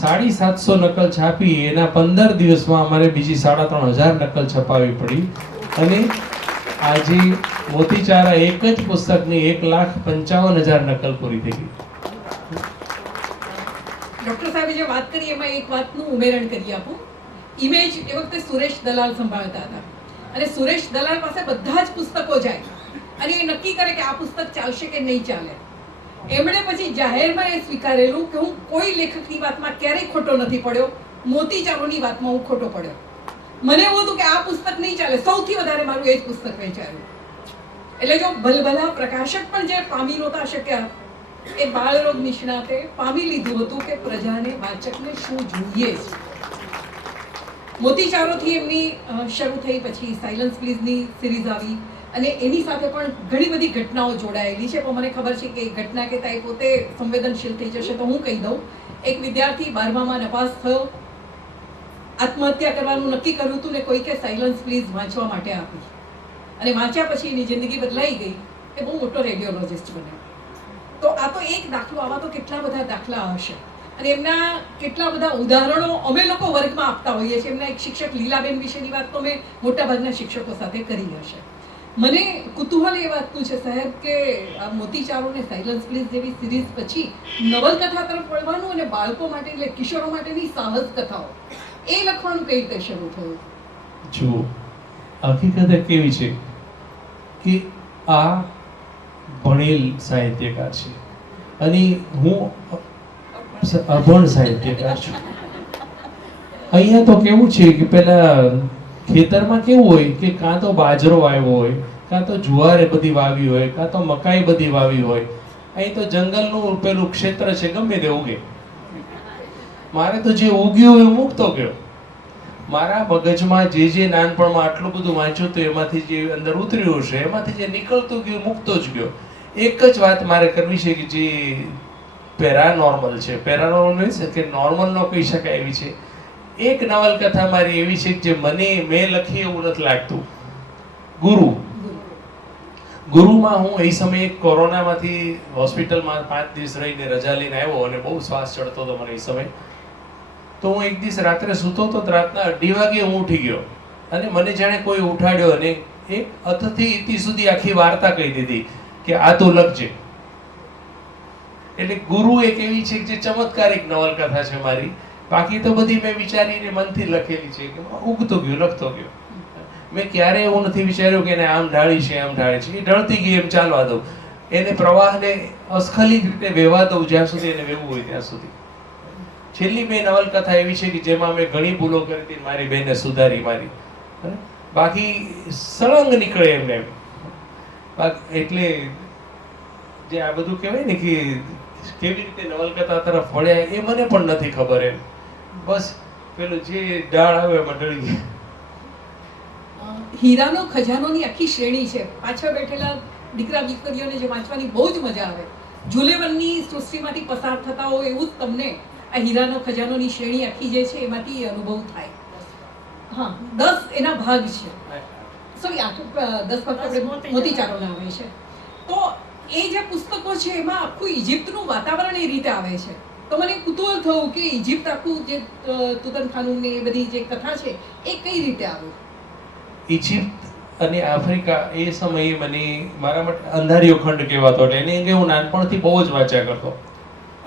750 નકલ છાપી. એના 15 દિવસમાં અમારે બીજી 3500 નકલ છપાવી પડી. અને આજે મોતીચારા એક જ પુસ્તકની 1,55,000 નકલ પૂરી થઈ ગઈ. ડૉક્ટર સાહેબે જે વાત કરી એમાં એક વાતનું ઉમેરણ કરી આપું. ઇમેજ એ વખતે સુરેશ દલાલ સંભાળતા હતા અને સુરેશ દલાલ પાસે બધા જ પુસ્તકો જાય અને એ નક્કી કરે કે આ પુસ્તક ચાલશે કે નહીં ચાલે. એમણે પછી જાહેરમાં એ સ્વીકારેલું કે હું કોઈ લેખકની વાતમાં ક્યારેય ખોટો નથી પડ્યો, મોતીચારોની વાતમાં હું ખોટો પડ્યો. મને એવું હતું કે આ પુસ્તક નહીં ચાલે, સૌથી વધારે મારું એ જ પુસ્તક વેચાયું. એટલે જો ભલભલા પ્રકાશક પણ જે પામી નહોતા શક્યા, એ બાળરોગ નિષ્ણાતે પામી લીધું હતું કે પ્રજાને, વાચકને શું જોઈએ છે. મોતીચારોથી એમની શરૂ થઈ, પછી સાયલન્સ પ્લીઝની સિરીઝ આવી અને એની સાથે પણ ઘણી બધી ઘટનાઓ જોડાયેલી છે. પણ મને ખબર છે કે એ ઘટના કહેતા એ પોતે સંવેદનશીલ થઈ જશે તો હું કહી દઉં. એક વિદ્યાર્થી 12માં નપાસ થયો, આત્મહત્યા કરવાનું નક્કી કર્યું હતું ને કોઈકે સાયલન્સ પ્લીઝ વાંચવા માટે આપી અને વાંચ્યા પછી એની જિંદગી બદલાઈ ગઈ. એ બહુ મોટો રેડિયોલોજિસ્ટ બન્યો. તો આ તો એક દાખલો, આવા તો કેટલા બધા દાખલા હશે અને એમના કેટલા બધા ઉદાહરણો અમે લોકો વર્ગમાં આપતા હોઈએ છીએ. એમના એક શિક્ષક લીલાબેન વિશેની વાત તો મેં મોટાભાગના શિક્ષકો સાથે કરી હશે. મને કુતૂહલ એ વાતનું છે સાહેબ કે આ મોતીચારો ને સાયલન્સ પ્લીઝ જેવી સિરીઝ પછી નવલકથા તરફ વળવાનું અને બાળકો માટે એટલે કિશોરો માટેની સાહસ કથાઓ એ લખવાનું કઈ રીતે શરૂ થયું? જુઓ, હકીકત કેવી છે કે આ ભણેલ સાહિત્યકાર છે અને હું અભણ સાહિત્યકાર છું. અહીંયા તો કેવું છે કે પેલા ખેતરમાં કેવું હોય કે કાં તો બાજરો વાવ્યો હોય, કાં તો જુવાર બધી વાવી હોય, કાં તો મકાઈ બધી વાવી હોય. અહીં તો જંગલનું પેલું ક્ષેત્ર છે, ગમે તે ઉગે. મારે તો જે ઉગ્યું એ મૂકતો ગયો. મારા મગજમાં જે નાનપણમાં આટલું બધું વાંચ્યું હતું એમાંથી જે અંદર ઉતર્યું હશે, એમાંથી જે નીકળતું ગયું મૂકતો જ ગયો. એક જ વાત મારે કરવી છે કે જે પેરાનોર્મલ છે, પેરાનોર્મલ મીન્સ કે નોર્મલ ન કહી શકાય એવી છે. એક નવલકથા મારી એવી છે જે મેં લખી એવું નથી લાગતું. ગુરુ. ગુરુમાં હું એ સમયે કોરોનામાંથી હોસ્પિટલમાં 5 દિવસ રહીને રજા લઈને આવ્યો અને બહુ શ્વાસ ચડતો હતો મને એ સમયે. તો હું એક દિવસ રાત્રે સૂતો તો રાતના 2:30 વાગે હું ઉઠી ગયો અને મને જાણે કોઈ ઉઠાડ્યો અને એક અથથી ઇતિ સુધી આખી વાર્તા કહી દીધી કે આ તો લખજે. એટલે ગુરુ એક એવી છે જે ચમત્કારિક નવલકથા છે મારી. બાકી તો બધી મેં વિચારીને મનથી લખેલી છે કે ઉગતો ગયો, લખતો ગયો. મેં ક્યારે એવું નથી વિચાર્યું કે એને આમ ઢાળી છે, આમ ઢાળી છે. એ ઢળતી ગઈ એમ ચાલવા દઉં, એને પ્રવાહને અસ્ખલિત રીતે વહેવા દઉં જ્યાં સુધી એને વહેવું હોય ત્યાં સુધી. છેલ્લી 2 નવલકથા એવી છે કે જેમાં મેં ઘણી ભૂલો કરી હતી, મારી બેને સુધારી મારી. બાકી સળંગ નીકળે એમને એમ. એટલે જે આ બધું કહેવાય ને કે કેવી રીતે નવલકથા તરફ વળ્યા એ મને પણ નથી ખબર. એમ બસ પેલું જે ડાળ આવે એમાં ઢળી ગયા. હીરાનો ખજાનોની આખી શ્રેણી છે. પાછળ બેઠેલા દીકરા દીકરીઓને જે વાંચવાની બહુ જ મજા આવે, જુલેવનની સૃષ્ટિમાંથી પસાર થતા હોય એવું જ તમને આ હીરાનો ખજાનોની શ્રેણી આખી જે છે એમાંથી અનુભવ થાય. હા, 10 એના ભાગ છે. સોરી, 10 ભાગ આપણે મોતીચારોના આવે છે. તો એ જે પુસ્તકો છે એમાં આખું ઇજિપ્તનું વાતાવરણ એ રીતે આવે છે. તો મને કુતૂહલ થયું કે ઇજિપ્ત આખું જે તુતનખાનુન ને એ બધી જે કથા છે એ કઈ રીતે આવી? ઇજિપ્ત અને આફ્રિકા એ સમયે મને મારા માટે અંધારીઓ ખંડ કહેવાતો. એટલે એની અંગે હું નાનપણથી બહુ જ વાંચ્યા કરતો.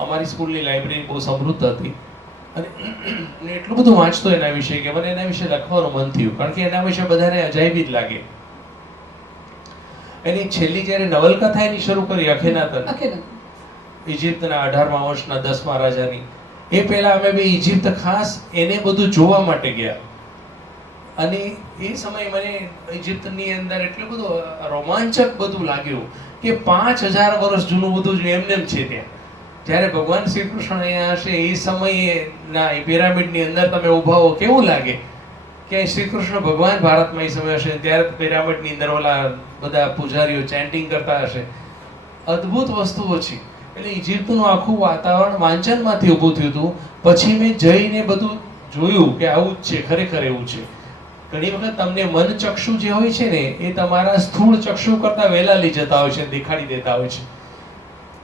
અમારી સ્કૂલની લાઇબ્રેરી બહુ સમૃદ્ધ હતી અને એટલું બધું વાંચતો એના વિશે કે મને એના વિશે લખવાનું મન થયું, કારણ કે એના વિશે બધાને અજાયબી જ લાગે. એની છેલ્લી જ્યારે નવલકથા એની શરૂ કરી અખેનાતન, ઇજિપ્તના 18મા વંશના 10મા રાજાની, એ પહેલા અમે બે ઇજિપ્ત ખાસ એને બધું જોવા માટે ગયા. અને એ સમયે મને ઇજિપ્તની અંદર એટલું બધું રોમાંચક બધું લાગ્યું કે 5000 વર્ષ જૂનું બધું એમનેમ છે ત્યાં. જ્યારે ભગવાન શ્રી કૃષ્ણ અહીંયા હશે એ સમયે ના એ પિરામિડની અંદર તમે ઊભા હો કેવું લાગે કે શ્રી કૃષ્ણ ભગવાન ભારતમાં એ સમય હશે ત્યારે પિરામિડની અંદર ઓલા બધા પૂજારીઓ ચેન્ટિંગ કરતા હશે. અદ્ભુત વસ્તુઓ છે. એટલે ઇજિપ્તનું આખું વાતાવરણ વાંચનમાંથી ઊભું થયું હતું. પછી મેં જઈને બધું જોયું કે આવું જ છે, ખરેખર એવું છે. ઘણી વખત તમને મન ચક્ષુ જે હોય છે ને એ તમારા સ્થૂળ ચક્ષુ કરતા વહેલા લઈ જતા હોય છે, દેખાડી દેતા હોય છે.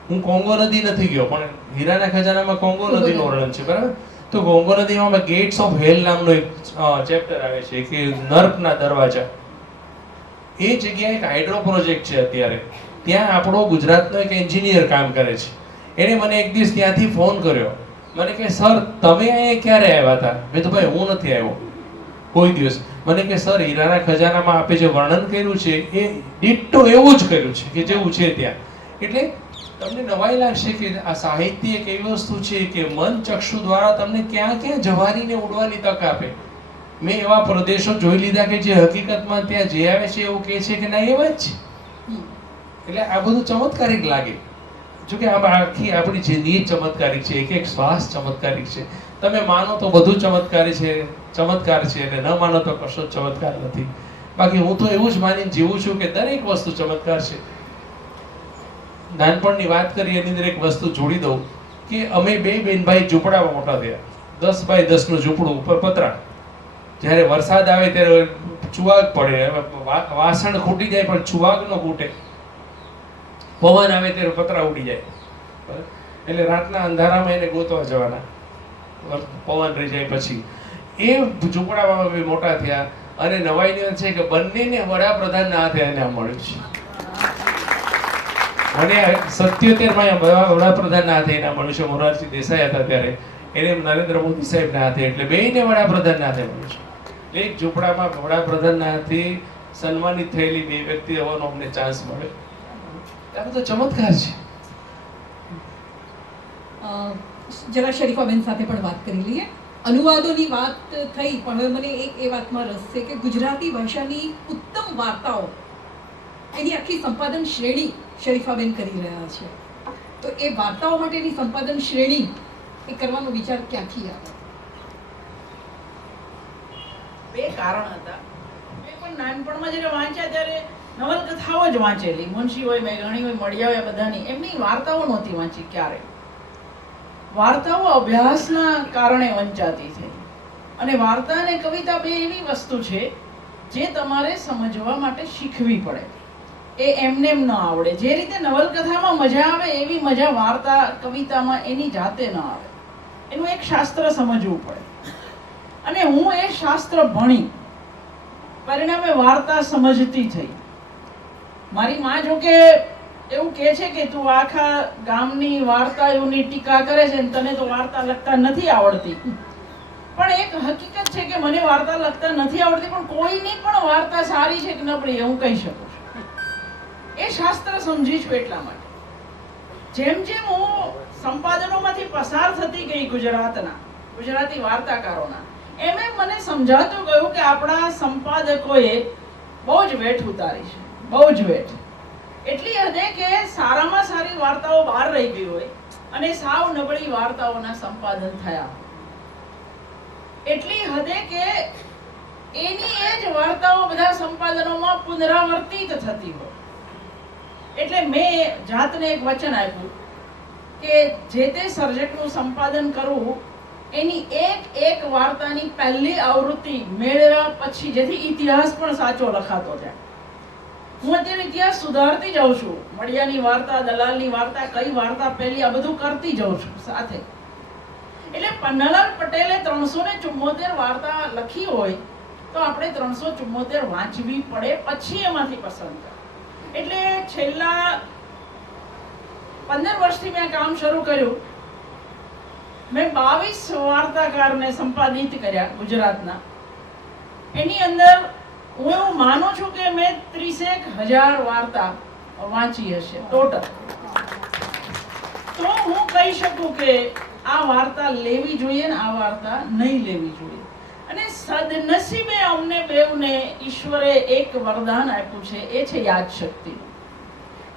હું કોંગો નદી નથી ગયો, પણ હીરાના ખજાનામાં કોંગો નદીનું વર્ણન છે, બરાબર? તો કોંગો નદીમાં ગેટ્સ ઓફ હેલ નામનો એક ચેપ્ટર આવે છે કે નર્કના દરવાજા. એ જગ્યાએ એક હાઇડ્રો પ્રોજેક્ટ છે અત્યારે. ત્યાં આપણો ગુજરાતનો એક એન્જિનિયર કામ કરે છે. એણે મને એક દિવસ ત્યાંથી ફોન કર્યો. મને કહે, સર તમે અહીંયા ક્યારે આવ્યા હતા? મેં તો ભાઈ હું નથી આવ્યો, કોઈ દિવસ. મને કે સર હીરાના ખજાનામાં આપે જે વર્ણન કર્યું છે એ ડિટ્ટો એવું જ કર્યું છે કે જેવું છે ત્યાં. એટલે તમને નવાઈ લાગશે કે આ સાહિત્ય એક એવી વસ્તુ છે કે મન ચક્ષુ દ્વારા તમને ક્યાં ક્યાં જવારીને ઉડવાની તક આપે. મેં એવા પ્રદેશો જોઈ લીધા કે જે હકીકતમાં ત્યાં જે આવે છે એવું કહે છે કે ના એવા જ છે. એટલે આ બધું ચમત્કારિક લાગે. જો કે આખી આપણી જિંદગી ચમત્કારિક છે, એક એક શ્વાસ ચમત્કારિક છે. તમે માનો તો બધું ચમત્કાર છે અને ન માનો તો કશો જ ચમત્કાર નથી. બાકી હું તો એવું જ માનીને જીવું છું કે દરેક વસ્તુ ચમત્કાર છે. નાનપણની વાત કરી એની અંદર એક વસ્તુ જોડી દઉં કે અમે બે બેનભાઈ ઝૂંપડામાં મોટા થયા. 10 બાય 10 નું ઝૂંપડું, ઉપર પતરા. જ્યારે વરસાદ આવે ત્યારે ચુવાગ પડે, વાસણ ખૂટી જાય પણ ચુવાગ ન ખૂટે. પવન આવે ત્યારે પતરા ઉડી જાય. એટલે રાતના અંધારામાં એને ગોતવા જવાના, પવન રહી જાય પછી. એ ઝૂંપડામાં અમે મોટા થયા અને નવાઈની વાત છે કે બંનેને વડાપ્રધાનના હાથે એને મળ્યું છે. મને 77માં વડાપ્રધાનના હાથે એના મળ્યું છે. મોરારજી દેસાઈ હતા ત્યારે, એને નરેન્દ્ર મોદી સાહેબના હાથે, એટલે બેયને વડાપ્રધાનના હાથે મળ્યું છે. એક ઝૂંપડામાં વડાપ્રધાનના હાથે સન્માનિત થયેલી બે વ્યક્તિ હોવાનો અમને ચાન્સ મળે. આ બધો ચમત્કાર છે. જરા શરીફાબેન સાથે પણ વાત કરી લઈએ. અનુવાદોની વાત થઈ, પણ હવે મને એ વાતમાં રસ છે કે ગુજરાતી ભાષાની ઉત્તમ વાર્તાઓ, એની આખી સંપાદન શ્રેણી શરીફાબેન કરી રહ્યા છે. તો એ વાર્તાઓ માટેની સંપાદન શ્રેણી એ કરવાનો વિચાર ક્યાંથી આવ્યો? બે કારણ હતા. મેં પણ નાનપણમાં જ્યારે વાંચ્યા ત્યારે નવલકથાઓ જ વાંચેલી. મુનશી હોય, મેઘાણી હોય, મળિયા હોય, બધાની. એમની વાર્તાઓ નહોતી વાંચી ક્યારે. વાર્તાઓ અભ્યાસના કારણે વંચાતી થઈ. અને વાર્તા અને કવિતા બે એવી વસ્તુ છે જે તમારે સમજવા માટે શીખવી પડે. એ એમને એમ ન આવડે. જે રીતે નવલકથામાં મજા આવે એવી મજા વાર્તા કવિતામાં એની જાતે ન આવે. એનું એક શાસ્ત્ર સમજવું પડે. અને હું એ શાસ્ત્ર ભણી, પરિણામે વાર્તા સમજતી થઈ. મારી માં જો કે એવું કહે છે કે તું આખા ગામની વાર્તાઓની ટીકા કરે છે ને તને તો વાર્તા લખતા નથી આવડતી. પણ એક હકીકત છે કે મને વાર્તા લખતા નથી આવડતી, પણ કોઈની પણ વાર્તા સારી છે કે નબળી હું કહી શકું છું. એ શાસ્ત્ર સમજી છું. એટલા માટે જેમ જેમ હું સંપાદનોમાંથી પસાર થતી ગઈ ગુજરાતી વાર્તાકારોના, એમ મને સમજાતું ગયું કે આપણા સંપાદકોએ બહુ જ વેઠ ઉતારી છે. બહુ જ વેઠ. એટલી હદે કે સારામાં સારી વાર્તાઓ બહાર રહી ગઈ હોય અને સાવ નબળી વાર્તાઓના સંપાદન થયા. એટલી હદે કે એની એ જ વાર્તાઓ બધા સંપાદનોમાં પુનરાવર્તિત થતી હોય. એટલે મેં જાતને એક વચન આપ્યું કે જે તે સર્જકનું સંપાદન કરવું, એની એક વાર્તાની પહેલી આવૃત્તિ મેળવ્યા પછી, જેથી ઇતિહાસ પણ સાચો લખાતો જાય. હું અત્યારે ઇતિહાસ સુધારતી જાઉં છું. મળિયાની વાર્તા, દલાલની વાર્તા, કઈ વાર્તા પહેલી, આ બધું કરતી જાઉં છું સાથે. એટલે પન્નાલાલ પટેલે 374 વાર્તા લખી હોય તો આપણે 374 વાંચવી પડે, પછી એમાંથી પસંદ કરો. એટલે છેલ્લા 15 વર્ષથી મેં કામ શરૂ કર્યું. મેં 22 વાર્તાકારને સંપાદિત કર્યા ગુજરાતના. એની અંદર હું એવું માનું છું કે મેં 30,000 વાર્તા વાંચી હશે ટોટલ. તો હું કહી શકું કે આ વાર્તા લેવી જોઈએ ને આ વાર્તા નહીં લેવી જોઈએ. અને સદનસીબે અમને બેઉને ઈશ્વરે એક વરદાન આપ્યું છે, એ છે યાદશક્તિનું.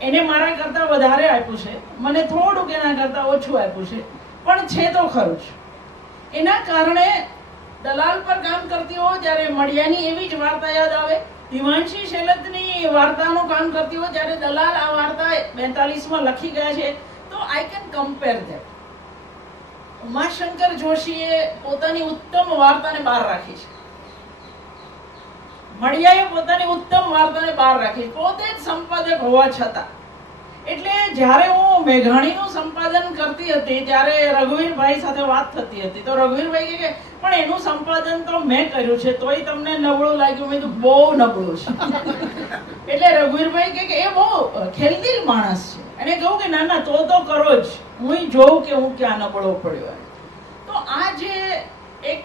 એને મારા કરતા વધારે આપ્યું છે, મને થોડુંક એના કરતા ઓછું આપ્યું છે, પણ છે તો ખરું જ. એના કારણે દલાલ પર કામ કરતી હો ત્યારે મળિયાની એવી જ વાર્તા યાદ આવે. હિમાંશી શેલતની વાર્તાનું કામ કરતી હો ત્યારે દલાલ આ વાર્તા 42માં લખી ગયા છે, તો I can compare that. Umashankar જોશીએ પોતાની ઉત્તમ વાર્તાને બહાર રાખી છે. મળિયાએ પોતાની ઉત્તમ વાર્તાને બહાર રાખી, પોતે જ સંપાદક હોવા છતાં. એટલે જ્યારે હું મેઘાણીનું સંપાદન કરતી હતી ત્યારે રઘુવીરભાઈ સાથે વાત થતી હતી. તો રઘુવીરભાઈ કહે પણ એનું સંપાદન તો મેં કર્યું છે, તોય તમને નબળું લાગ્યું. મેં કીધું બહુ નબળું છે. એટલે રઘુવીરભાઈ કહે કે એ બહુ ખેલદિલ માણસ છે. એને કહું કે ના ના તો કરો જ, હું જોઉં કે હું ક્યાં નબળો પડ્યો. તો આ જે એક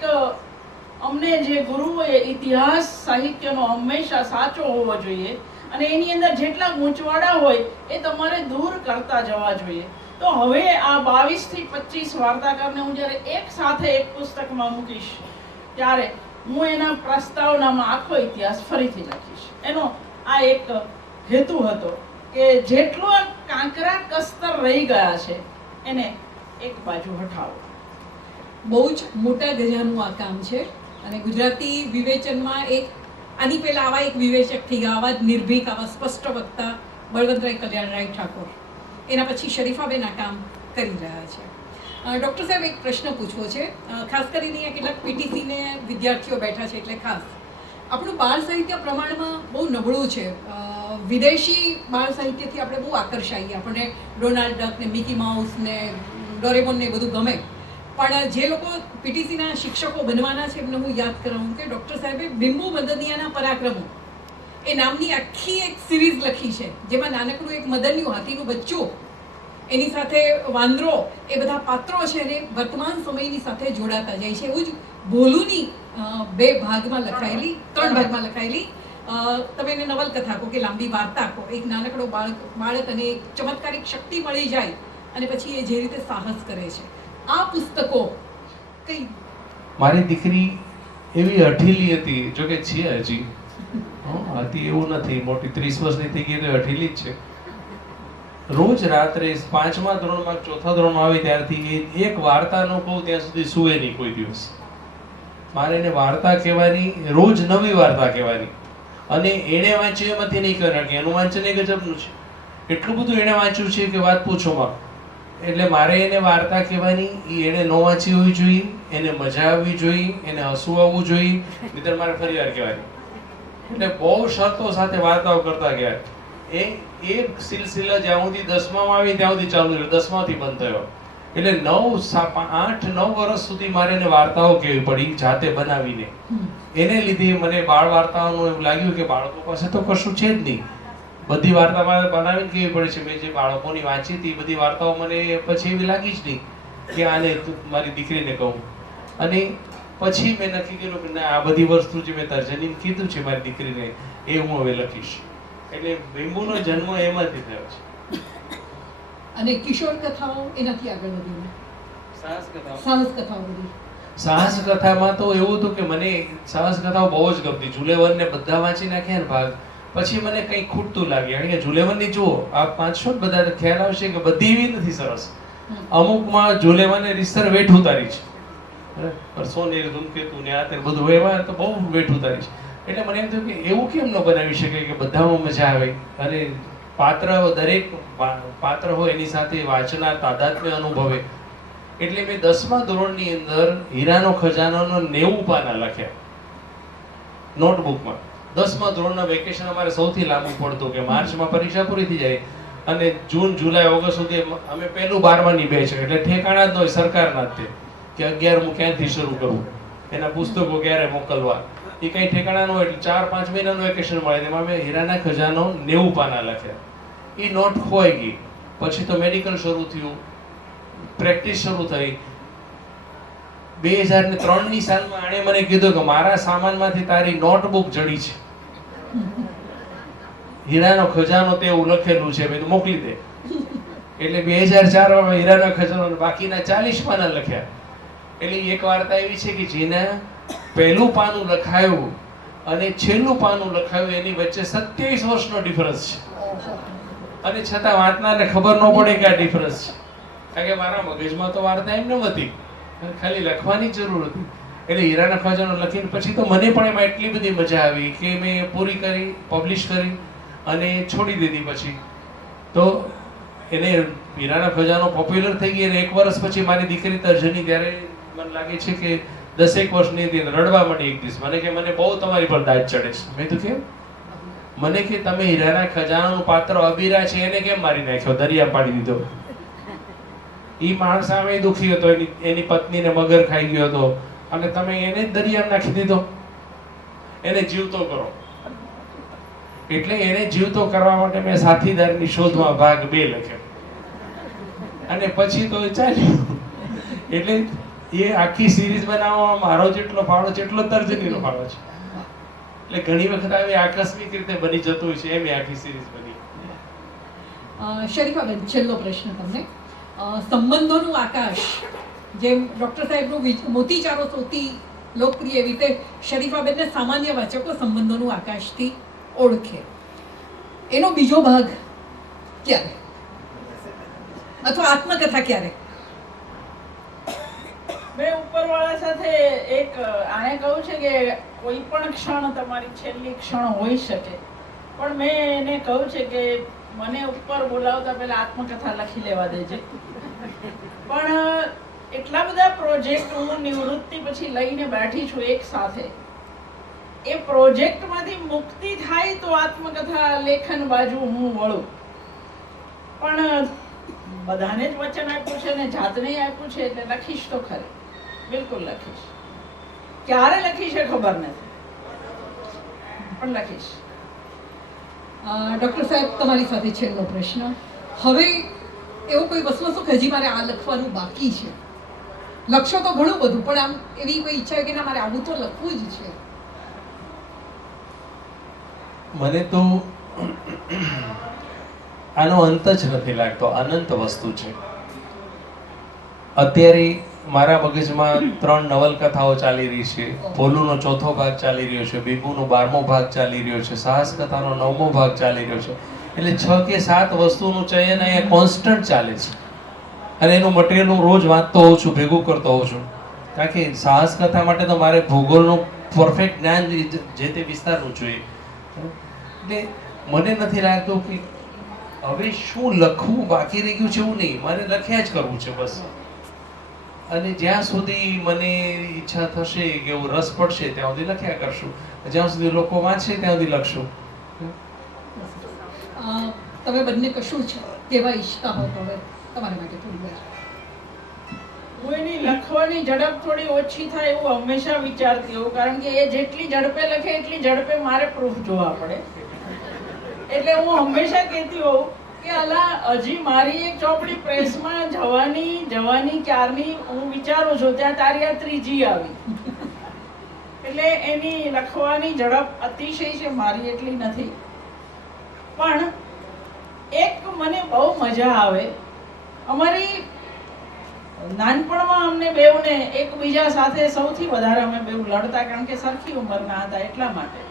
અમને જે ગુરુઓએ ઇતિહાસ સાહિત્યનો હંમેશા સાચો હોવો જોઈએ અને એની અંદર જેટલા ગૂંચવાડા હોય એ તમારે દૂર કરતા જવા જોઈએ. તો હવે આ 22 થી 25 વાર્તાકારને હું જ્યારે એક સાથે એક પુસ્તકમાં મૂકીશ ત્યારે હું એના પ્રસ્તાવનામાં આખો ઇતિહાસ ફરીથી લખીશ. એનો આ એક હેતુ હતો કે જેટલો કાંકરા કસ્તર રહી ગયા છે એને એક બાજુ હટાવો. બહુ જ મોટા ગજાનું આ કામ છે અને ગુજરાતી વિવેચનમાં એક આની પહેલા આવા એક વિવેચક થઈ ગયા, આવા જ નિર્ભીક, આવા સ્પષ્ટ વક્તા બળવંતરાય કલ્યાણરાય ઠાકોર. એના પછી શરીફાબેન આ કામ કરી રહ્યા છે. ડૉક્ટર સાહેબ, એક પ્રશ્ન પૂછવો છે, ખાસ કરીને અહીંયા કેટલાક પીટીસીને વિદ્યાર્થીઓ બેઠા છે એટલે ખાસ. આપણું બાળ સાહિત્ય પ્રમાણમાં બહુ નબળું છે. વિદેશી બાળ સાહિત્યથી આપણે બહુ આકર્ષાઈએ, આપણને ડોનાલ્ડ ડક ને મિકી માઉસ ને ડોરેમોન ને બધું ગમે. પણ જે લોકો પીટીસીના શિક્ષકો બનવાના છે એમને હું યાદ કરાવું કે ડૉક્ટર સાહેબે બિંબુ મદનિયાના પરાક્રમો એ નામની આખી એક સિરીઝ લખી છે, જેમાં નાનકડું એક મદન્યું હાથીનું બચ્ચું, એની સાથે વાંદરો, એ બધા પાત્રો છે ને વર્તમાન સમયની સાથે જોડાતા જાય છે. એવું જ ભોલુની 2 ભાગમાં લખાયેલી, 3 ભાગમાં લખાયેલી તમે એને નવલકથા કહો કે લાંબી વાર્તા કહો, એક નાનકડો બાળક અને એક ચમત્કારિક શક્તિ મળી જાય અને પછી એ જે રીતે સાહસ કરે છે. આ પુસ્તકો કઈ? મારી દીકરી એવી અઠીલી હતી, જો કે છે હજી હતી એવું નથી, મોટી 30 વર્ષની થઈ ગઈ તો અઠીલી જ છે. રોજ રાત્રે 5મા ધોરણમાં 4થા ધોરણમાં આવી ત્યારથી એક વાર્તા ન કહું ત્યાં સુધી સુવે નહીં કોઈ દિવસ. મારે એને વાર્તા કહેવાની, રોજ નવી વાર્તા કહેવાની, અને એણે વાંચ્યું એમાંથી નહીં કરે કે એનું વાંચન એ ગજબનું છે, એટલું બધું એણે વાંચ્યું છે કે વાત પૂછોમાં. એટલે મારે એને વાર્તા કહેવાની, એને ન વાંચી હોવી જોઈએ, એને મજા આવવી જોઈએ, એને હસવું આવવું જોઈએ, નહીંતર મારે ફરી વાર કહેવાની. એટલે બહુ શરતો સાથે વાર્તાઓ કરતા ગયા. એક સિલસિલા જ્યાં સુધી 10મામાં આવી ત્યાં સુધી ચાલુ રહ્યો, 10માથી બંધ થયો. એટલે 8-9 વર્ષ સુધી મારે એને વાર્તાઓ કહેવી પડી, જાતે બનાવીને. એને લીધે મને બાળ વાર્તાઓનું એવું લાગ્યું કે બાળકો પાસે તો કશું છે જ નહીં, બધી વાર્તા મારે બનાવીને કેવી પડે છે. મેં જે બાળકોની વાંચી હતી બધી વાર્તાઓ મને પછી એવી લાગી જ નહીં કે આને મારી દીકરીને કહું. અને પછી મેં નક્કી કર્યું કે ના, આ બધી વસ્તુ જે મેં તર્જનીને કીધું છે મારી દીકરીને એ હું હવે લખીશ. એટલે બિંબુનો જન્મ એમાંથી થયો છે. અને કિશોર કથાઓ એનાથી આગળ વધીને સાહસ કથાઓ બધી. સાહસ કથામાં તો એવું હતું કે મને સાહસ કથાઓ બહુ જ ગમતી. જુલેવન ને બધા વાંચી નાખ્યા ને ભાગ, પછી મને કંઈક ખૂટતું લાગે. કારણ કે જુલેવનની જુઓ, આપ વાંચશો ને બધા ખ્યાલ આવશે કે બધી એવી નથી સરસ. અમુકમાં જુલેવને રીતસર વેઠ ઉતારી છે, સોનેરી ધૂમકેતુ ને આ તે બધું એમાં તો બહુ વેઠ ઉતારી છે. એટલે મને એમ થયું કે એવું કેમ ન બનાવી શકે કે બધામાં મજા આવે અને પાત્ર, દરેક પાત્ર હોય એની સાથે વાંચનાર તાદાત્મ્ય અનુભવે. એટલે મેં 10મા ધોરણની અંદર હીરાનો ખજાનાનો 90 પાના લખ્યા નોટબુકમાં. 10મા ધોરણના વેકેશન અમારે સૌથી લાંબુ પડતું કે માર્ચમાં પરીક્ષા પૂરી થઈ જાય અને જૂન, જુલાઈ, ઓગસ્ટ સુધી અમે પહેલું 12માની બેચ, એટલે ઠેકાણા જ ન હોય સરકારના જ તે કે 11મું ક્યાંથી શરૂ કરવું, એના પુસ્તકો ક્યારે મોકલવા, એ કંઈ ઠેકાણા ન હોય. એટલે 4-5 મહિનાનું વેકેશન મળે, તેમાં મેં હીરાના ખજાનો 90 પાના લખ્યા. એ નોટ ખોવાઈ ગઈ. પછી તો મેડિકલ શરૂ થયું, પ્રેક્ટિસ શરૂ થઈ. 2003ની સાલમાં આણે મને કીધું કે મારા સામાનમાંથી તારી નોટબુક જડી છે, હીરાનો ખજાનો તે એવું લખેલું છે, મેં મોકલી દે. એટલે 2004માં હીરાનો ખજાનો બાકીના 40 પાના લખ્યા. એટલે એક વાર્તા એવી છે કે જેના પહેલું પાનું લખાયું અને છેલ્લું પાનું લખાયું એની વચ્ચે 27 વર્ષનો ડિફરન્સ છે, અને છતાં વાંચનારને ખબર ન પડે કે આ ડિફરન્સ છે. કારણ કે મારા મગજમાં તો વાર્તા એમ ન હતી, ખાલી લખવાની જરૂર હતી. એટલે હીરાના ખજાનો લખીને પછી તો મને પણ એમાં એટલી બધી મજા આવી કે મેં પૂરી કરી, પબ્લિશ કરી અને છોડી દીધી. પછી તો એને હીરાના ખજાનો પોપ્યુલર થઈ ગઈ અને 1 વર્ષ પછી મારી દીકરી તર્જની, ત્યારે મને લાગે છે કે 10 વર્ષની હતી, રડવા માંડી એક દિવસ. મને કે મને બહુ તમારી પર દાજ ચડે છે. મેં તો કેમ? મને કે તમે હીરાના ખજાનાનું પાત્ર અબીરા છે એને કેમ મારી નાખ્યો, દરિયા પાડી દીધો. ઈ માણસ સામે દુખી હતો, એની પત્નીને મગર ખાઈ ગયો હતો અને તમે એને જ દરિયામાં નાખી દીધો. એને જીવતો કરો. એટલે એને જીવતો કરવા માટે મેં સાથીદારની શોધમાં ભાગ 2 લખ્યો અને પછી તો ચાલ્યું. એટલે એ આખી સિરીઝ બનાવવામાં મારો જેટલો ફાળો છે એટલો તર્જનીનો ફાળો છે. એટલે ઘણી વખત આવી આકસ્મિક રીતે બની જતું હોય છે, એમ એ આખી સિરીઝ બની. શરીફાબેન, છેલ્લો પ્રશ્ન તમને. સંબંધોનું આકાશ, જેમ ડૉક્ટર સાહેબનો મોતીચારો સૌથી લોકપ્રિય એવી રીતે શરીફાબેનને સામાન્ય વાચકો સંબંધોનું આકાશથી ઓળખે. એનો બીજો ભાગ ક્યારે, અથવા આત્મકથા ક્યારે? મેં ઉપરવાળા સાથે એક આને કહું છે કે કોઈ પણ ક્ષણ તમારી છેલ્લી ક્ષણ હોઈ શકે, પણ મેં એને કહું છે કે મને ઉપર બોલાવતા પહેલા આત્મકથા લખી લેવા દેજે. પણ એટલા બધા પ્રોજેક્ટ હું નિવૃત્તિ પછી લઈને બેઠી છું એક સાથે. એ પ્રોજેક્ટમાંથી મુક્તિ થાય તો આત્મકથા લેખન બાજુ હું વળું. પણ બધાને જ વચન આપ્યું છે ને જાતને આપ્યું છે એટલે લખીશ તો ખરી, બિલકુલ લખીશ. ક્યારે લખીશ એ ખબર નથી, પણ લખીશ. ડૉક્ટર સાહેબ, તમારી સાથે છેલ્લો પ્રશ્ન. હવે એવો કોઈ વસ્તુ હશે કે હજી મારે આ લખવાનું બાકી છે? લખશો તો ઘણું બધું, પણ આમ એવી કોઈ ઈચ્છા હોય કે ના મારે આવું તો લખવું જ છે? મને તો આનો અંત જ નથી લાગતો, અનંત વસ્તુ છે. અત્યારે મારા મગજમાં 3 નવલકથાઓ ચાલી રહી છે. ભોલુનો 4થો ભાગ ચાલી રહ્યો છે, બીબુનો 12મો ભાગ ચાલી રહ્યો છે, સાહસ કથાનો 9મો ભાગ ચાલી રહ્યો છે. એટલે 6 કે 7 વસ્તુનું ચયન અહીંયા કોન્સ્ટન્ટ ચાલે છે, અને એનું મટીરિયલ હું રોજ વાંચતો હોઉં છું, ભેગું કરતો હોઉં છું. કારણ કે સાહસ કથા માટે તો મારે ભૂગોળનું પરફેક્ટ જ્ઞાન જે તે વિસ્તારનું જોઈએ. એટલે મને નથી લાગતું કે હવે શું લખવું બાકી રહી ગયું છે. એવું નહીં, મારે લખ્યા જ કરવું છે બસ. અને જ્યાં સુધી મને ઈચ્છા થશે કે એવું રસ પડશે ત્યાં સુધી લખ્યા કરશું, જ્યાં સુધી લોકો વાંચશે ત્યાં સુધી લખશું. તમે બંને કશું જ કહેવા ઈચ્છતા હો તો હવે તમારા માટે થોડી વાર. હું એની લખવાની ઝડપ થોડી ઓછી થાય એવું હંમેશા વિચારતી હોઉં, કારણ કે એ જેટલી ઝડપે લખે એટલી ઝડપે મારે પ્રૂફ જોવા પડે. એટલે હું હંમેશા કહેતી હોઉં કે અલા હજી મારી એક ચોપડી પ્રેસમાં જવાની ક્યારની હું વિચારું છું, ત્યાં તારી આ ત્રીજી આવી. એટલે એની લખવાની ઝડપ અતિશય છે, મારી એટલી નથી. પણ એક મને બહુ મજા આવે, અમારી નાનપણમાં અમને બેઉને એકબીજા સાથે સૌથી વધારે અમે બેઉ લડતા, કારણ કે સરખી ઉંમરના હતા એટલા માટે.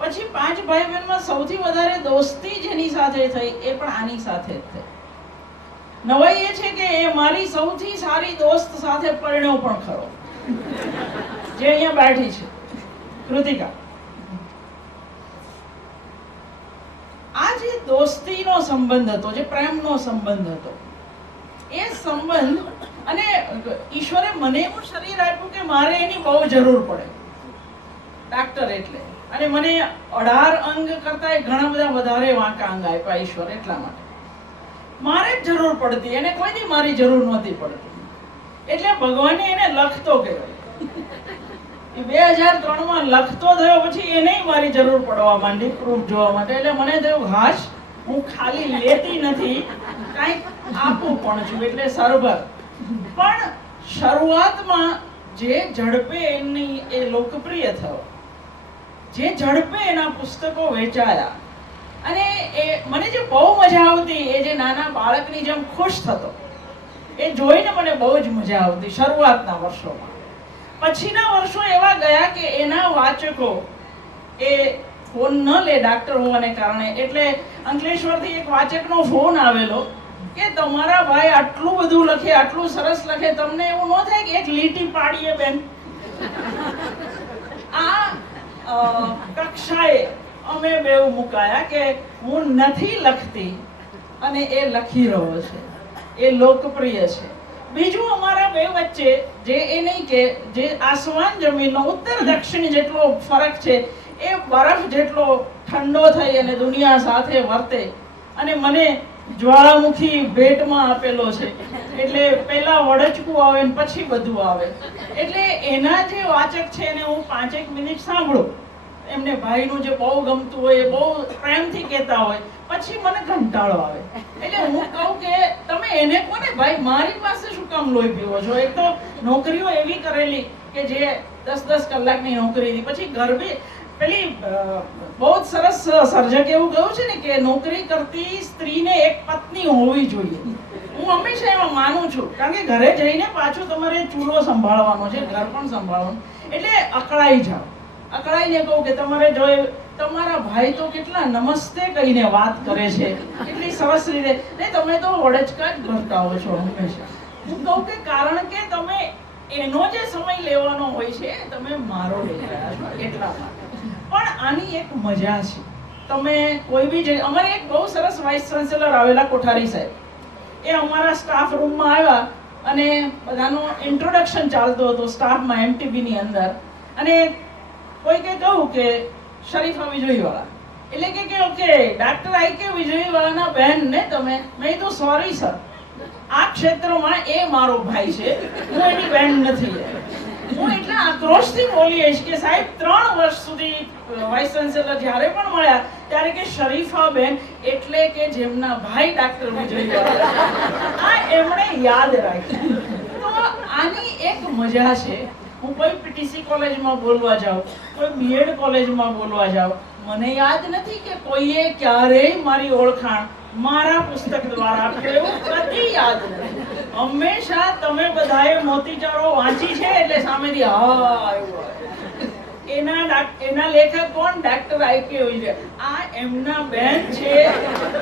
પછી 5 ભાઈ બહેનમાં સૌથી વધારે દોસ્તી જેની સાથે થઈ એ પણ આની સાથે જ થઈ. નવાઈ એ છે કે એ મારી સૌથી સારી દોસ્ત સાથે પરણ્યો પણ ખરો, જે અહીંયા બેઠી છે, કૃતિકા. આ જે દોસ્તીનો સંબંધ હતો, જે પ્રેમનો સંબંધ હતો, એ સંબંધ, અને ઈશ્વરે મને એવું શરીર આપ્યું કે મારે એની બહુ જરૂર પડે, ડાક્ટર એટલે. અને મને 18 અંગ કરતા ઘણા બધા વધારે વાંકા અંગ આપ્યા ઈશ્વર, એટલા માટે મારે જ જરૂર પડતી, એને કોઈ દી મારી જરૂર નહોતી પડતી. એટલે ભગવાને એને લખતો કર્યો. એ 2003માં લખતો થયો, પછી એને મારી જરૂર પડવા માંડી પ્રૂફ જોવા માટે. એટલે મને થયું હાશ, હું ખાલી લેતી નથી, કાંઈક આપું પણ છું, એટલે સરભર. પણ શરૂઆતમાં જે ઝડપે એની એ લોકપ્રિય થયો, જે ઝડપે એના પુસ્તકો વેચાયા, અને એ મને જે બહુ મજા આવતી, એ જે નાના બાળકની જેમ ખુશ થતો, એ જોઈને મને બહુ જ મજા આવતી શરૂઆતના વર્ષોમાં. પછીના વર્ષો એવા ગયા કે એના વાચકો એ ફોન ન લે ડાક્ટર હોવાને કારણે. એટલે અંકલેશ્વરથી એક વાચકનો ફોન આવેલો કે તમારા ભાઈ આટલું બધું લખે, આટલું સરસ લખે, તમને એવું ન થાય કે એક લીટી પાડીએ બેન? આ કક્ષાએ અમે બેઉ મુકાયા કે હું નથી લખતી અને એ લખી રહ્યો છે, એ લોકપ્રિય છે. બીજું અમારા બે વચ્ચે જે એ નહીં કે જે આસમાન જમીનનો ઉત્તર દક્ષિણ જેટલો ફરક છે, એ બરફ જેટલો ઠંડો થઈ અને દુનિયા સાથે વર્તે. અને મને જ્વાળામુખી ભેટમાં આપેલો છે, એટલે પહેલા વડચકું આવે ને પછી બધું આવે. એટલે એના જે વાચક છે એને હું 5 મિનિટ સાંભળું, એમને ભાઈનું જે બહુ ગમતું હોય, એ બહુ પ્રેમથી કહેતા હોય, પછી મને કંટાળો આવે. એટલે હું કહું કે તમે એને કોને ભાઈ, મારી પાસે શું કામ લોહી પીવો છો? એક તો નોકરીઓ એવી કરેલી કે જે 10-10 કલાકની નોકરી હતી. પછી ગરબી પેલી બહુ જ સરસ સર્જક એવું કહ્યું છે ને કે નોકરી કરતી સ્ત્રીને એક પત્ની હોવી જોઈએ. હું હંમેશા એમાં માનું છું, કારણ કે ઘરે જઈને પાછું તમારે ચૂલો સંભાળવાનો છે, ઘર પણ સંભાળવાનું, એટલે અકળાઈ જાઓ. અકળાઈને કહું કે તમારે જો તમારા ભાઈ તો કેટલા નમસ્તે કહીને વાત કરે છે, કેટલી સરસ રીતે, ને તમે તો વડચકા જ ભરતા હો છો હંમેશા. હું કહું કે કારણ કે તમે એનો જે સમય લેવાનો હોય છે તમે મારો લઈ રહ્યા છો એટલા માટે. પણ આની એક મજા છે, તમે કોઈ બી જગ્યાએ, અમારે એક બહુ સરસ વાઇસ ચાન્સેલર આવેલા કોઠારી સાહેબ, એ અમારા સ્ટાફ રૂમમાં આવ્યા અને બધાનું ઇન્ટ્રોડક્શન ચાલતું હતું સ્ટાફમાં એમટીબીની અંદર, અને કોઈકે કહ્યું કે શરીફા વિજોઈવાળા, એટલે કે ઓકે ડાક્ટર આઈ.કે. વિજોઈવાળાના બહેન ને તમે. મેં તો સોરી સર, આ ક્ષેત્રમાં એ મારો ભાઈ છે, હું એની બહેન નથી. હું એટલા આક્રોશથી બોલીશ કે સાહેબ 3 વર્ષ સુધી વાઇસ ચાન્સેલર જ્યારે પણ મળ્યા ત્યારે કે શરીફા બેન એટલે કે જેમના ભાઈ ડાક્ટર વિજયવાળા, આ એમણે યાદ રાખ્યું. તો આની એક મજા છે. હું કોઈ પીટીસી કોલેજમાં બોલવા જાઉં, કોઈ બીએડ કોલેજમાં બોલવા જાઉં, મને યાદ નથી કે કોઈએ ક્યારેય મારી ઓળખાણ મારા પુસ્તક દ્વારા આપ્યું, એવું કદી યાદ નથી. હંમેશા તમે બધાએ મોતીચારો વાંચી છે એટલે સામેથી હા એવું. એના લેખક કોણ? ડાક્ટર આઈ.કે. વિજય. આ એમના બેન છે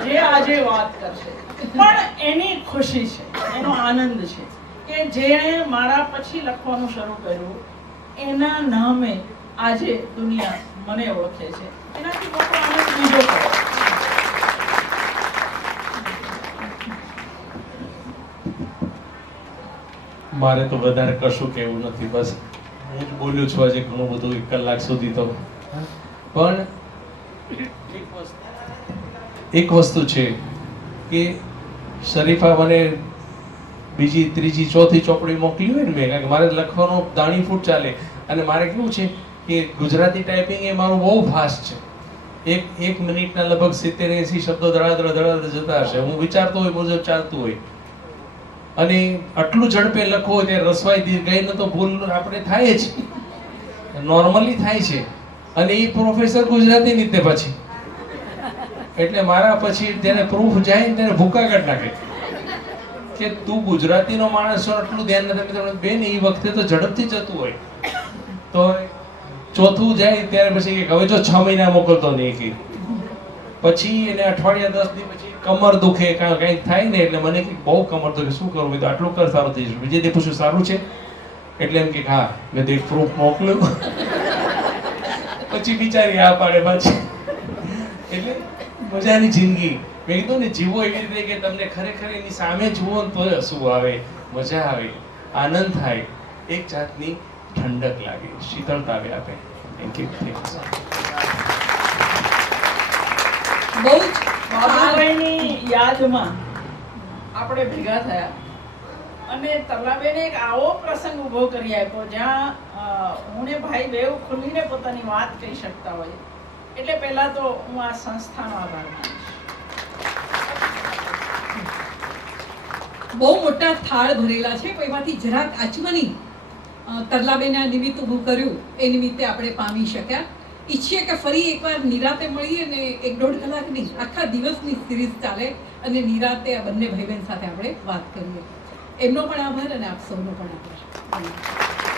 જે આજે વાત કરશે. પણ એની ખુશી છે, એનો આનંદ છે કે જેણે મારા પછી લખવાનું શરૂ કર્યું, એના નામે આજે દુનિયા મને ઓળખે છે. એનાથી મોટો આનંદ બીજો કયો? મારે તો વધારે કશું કહેવું નથી, બસ હું જ બોલ્યો છું આજે ઘણું બધું 1 કલાક સુધી. તો પણ એક વસ્તુ છે કે શરીફા મને બીજી, ત્રીજી, ચોથી ચોપડી મોકલી હોય ને મેં, કારણ કે મારે લખવાનો દાણી ફૂટ ચાલે, અને મારે કેવું છે કે ગુજરાતી ટાઈપિંગ એ મારું બહુ ફાસ્ટ છે. એક મિનિટના લગભગ 70-80 શબ્દો ધડાધડ જતા હશે. હું વિચારતો હોય મુજબ ચાલતું હોય, અને આટલું ઝડપે લખો હોય ત્યારે રસવાઈ દીર્ઘાઈનો તો ભૂલ આપણે થાય જ, નોર્મલી થાય છે. અને એ પ્રોફેસર ગુજરાતી ની તે પછી, એટલે મારા પછી જ્યારે પ્રૂફ જાય ને ત્યારે ભૂકા કાઢ નાખે કે તું ગુજરાતીનો માણસ છો, આટલું ધ્યાન નથી. બેન એ વખતે તો ઝડપથી જતું હોય. તો ચોથું જાય ત્યારે પછી હવે જો 6 મહિના મોકલતો નહીં કે પછી એને અઠવાડિયા 10 દી પછી કમર દુખે, કંઈક થાય ને એટલે મને કે બહુ કમર દુખે, શું કરવું? મેં તો આટલું કર, સારું થઈ જશે. બીજે દી પૂછ્યું સારું છે એટલે એમ કે હા. મેં તો એક પ્રૂફ મોકલ્યું, પછી બિચારી આ પાડે પાછી. એટલે મજાની જિંદગી. મેં કીધું ને, જીવો એવી રીતે કે તમને ખરેખર એની સામે જુઓ ને તો હસવું આવે, મજા આવે, આનંદ થાય, એક જાતની ઠંડક લાગે, શીતળતા આપે. Thank you. બહુ જ બાબુભાઈની યાદમાં આપણે ભેગા થયા અને તરલાબેને એક આવો પ્રસંગ ઊભો કરી આપ્યો જ્યાં હું ને ભાઈ બેવ ખુલીને પોતાની વાત કહી શકતા હોય. એટલે પહેલા તો હું આ સંસ્થાનો આભાર માનીશ. બહુ મોટા થાળ ભરેલા છે, પણ એમાંથી જરાક આચમની તરલાબેને આ નિમિત્ત ઊભું કર્યું, એ નિમિત્તે આપણે પામી શક્યા. ઈચ્છીએ કે ફરી એકવાર નિરાતે મળીએ ને 1-1.5 કલાકની આખા દિવસની સિરીઝ ચાલે અને નિરાતે આ બંને ભાઈ બહેન સાથે આપણે વાત કરીએ. એમનો પણ આભાર અને આપ સૌનો પણ આભાર.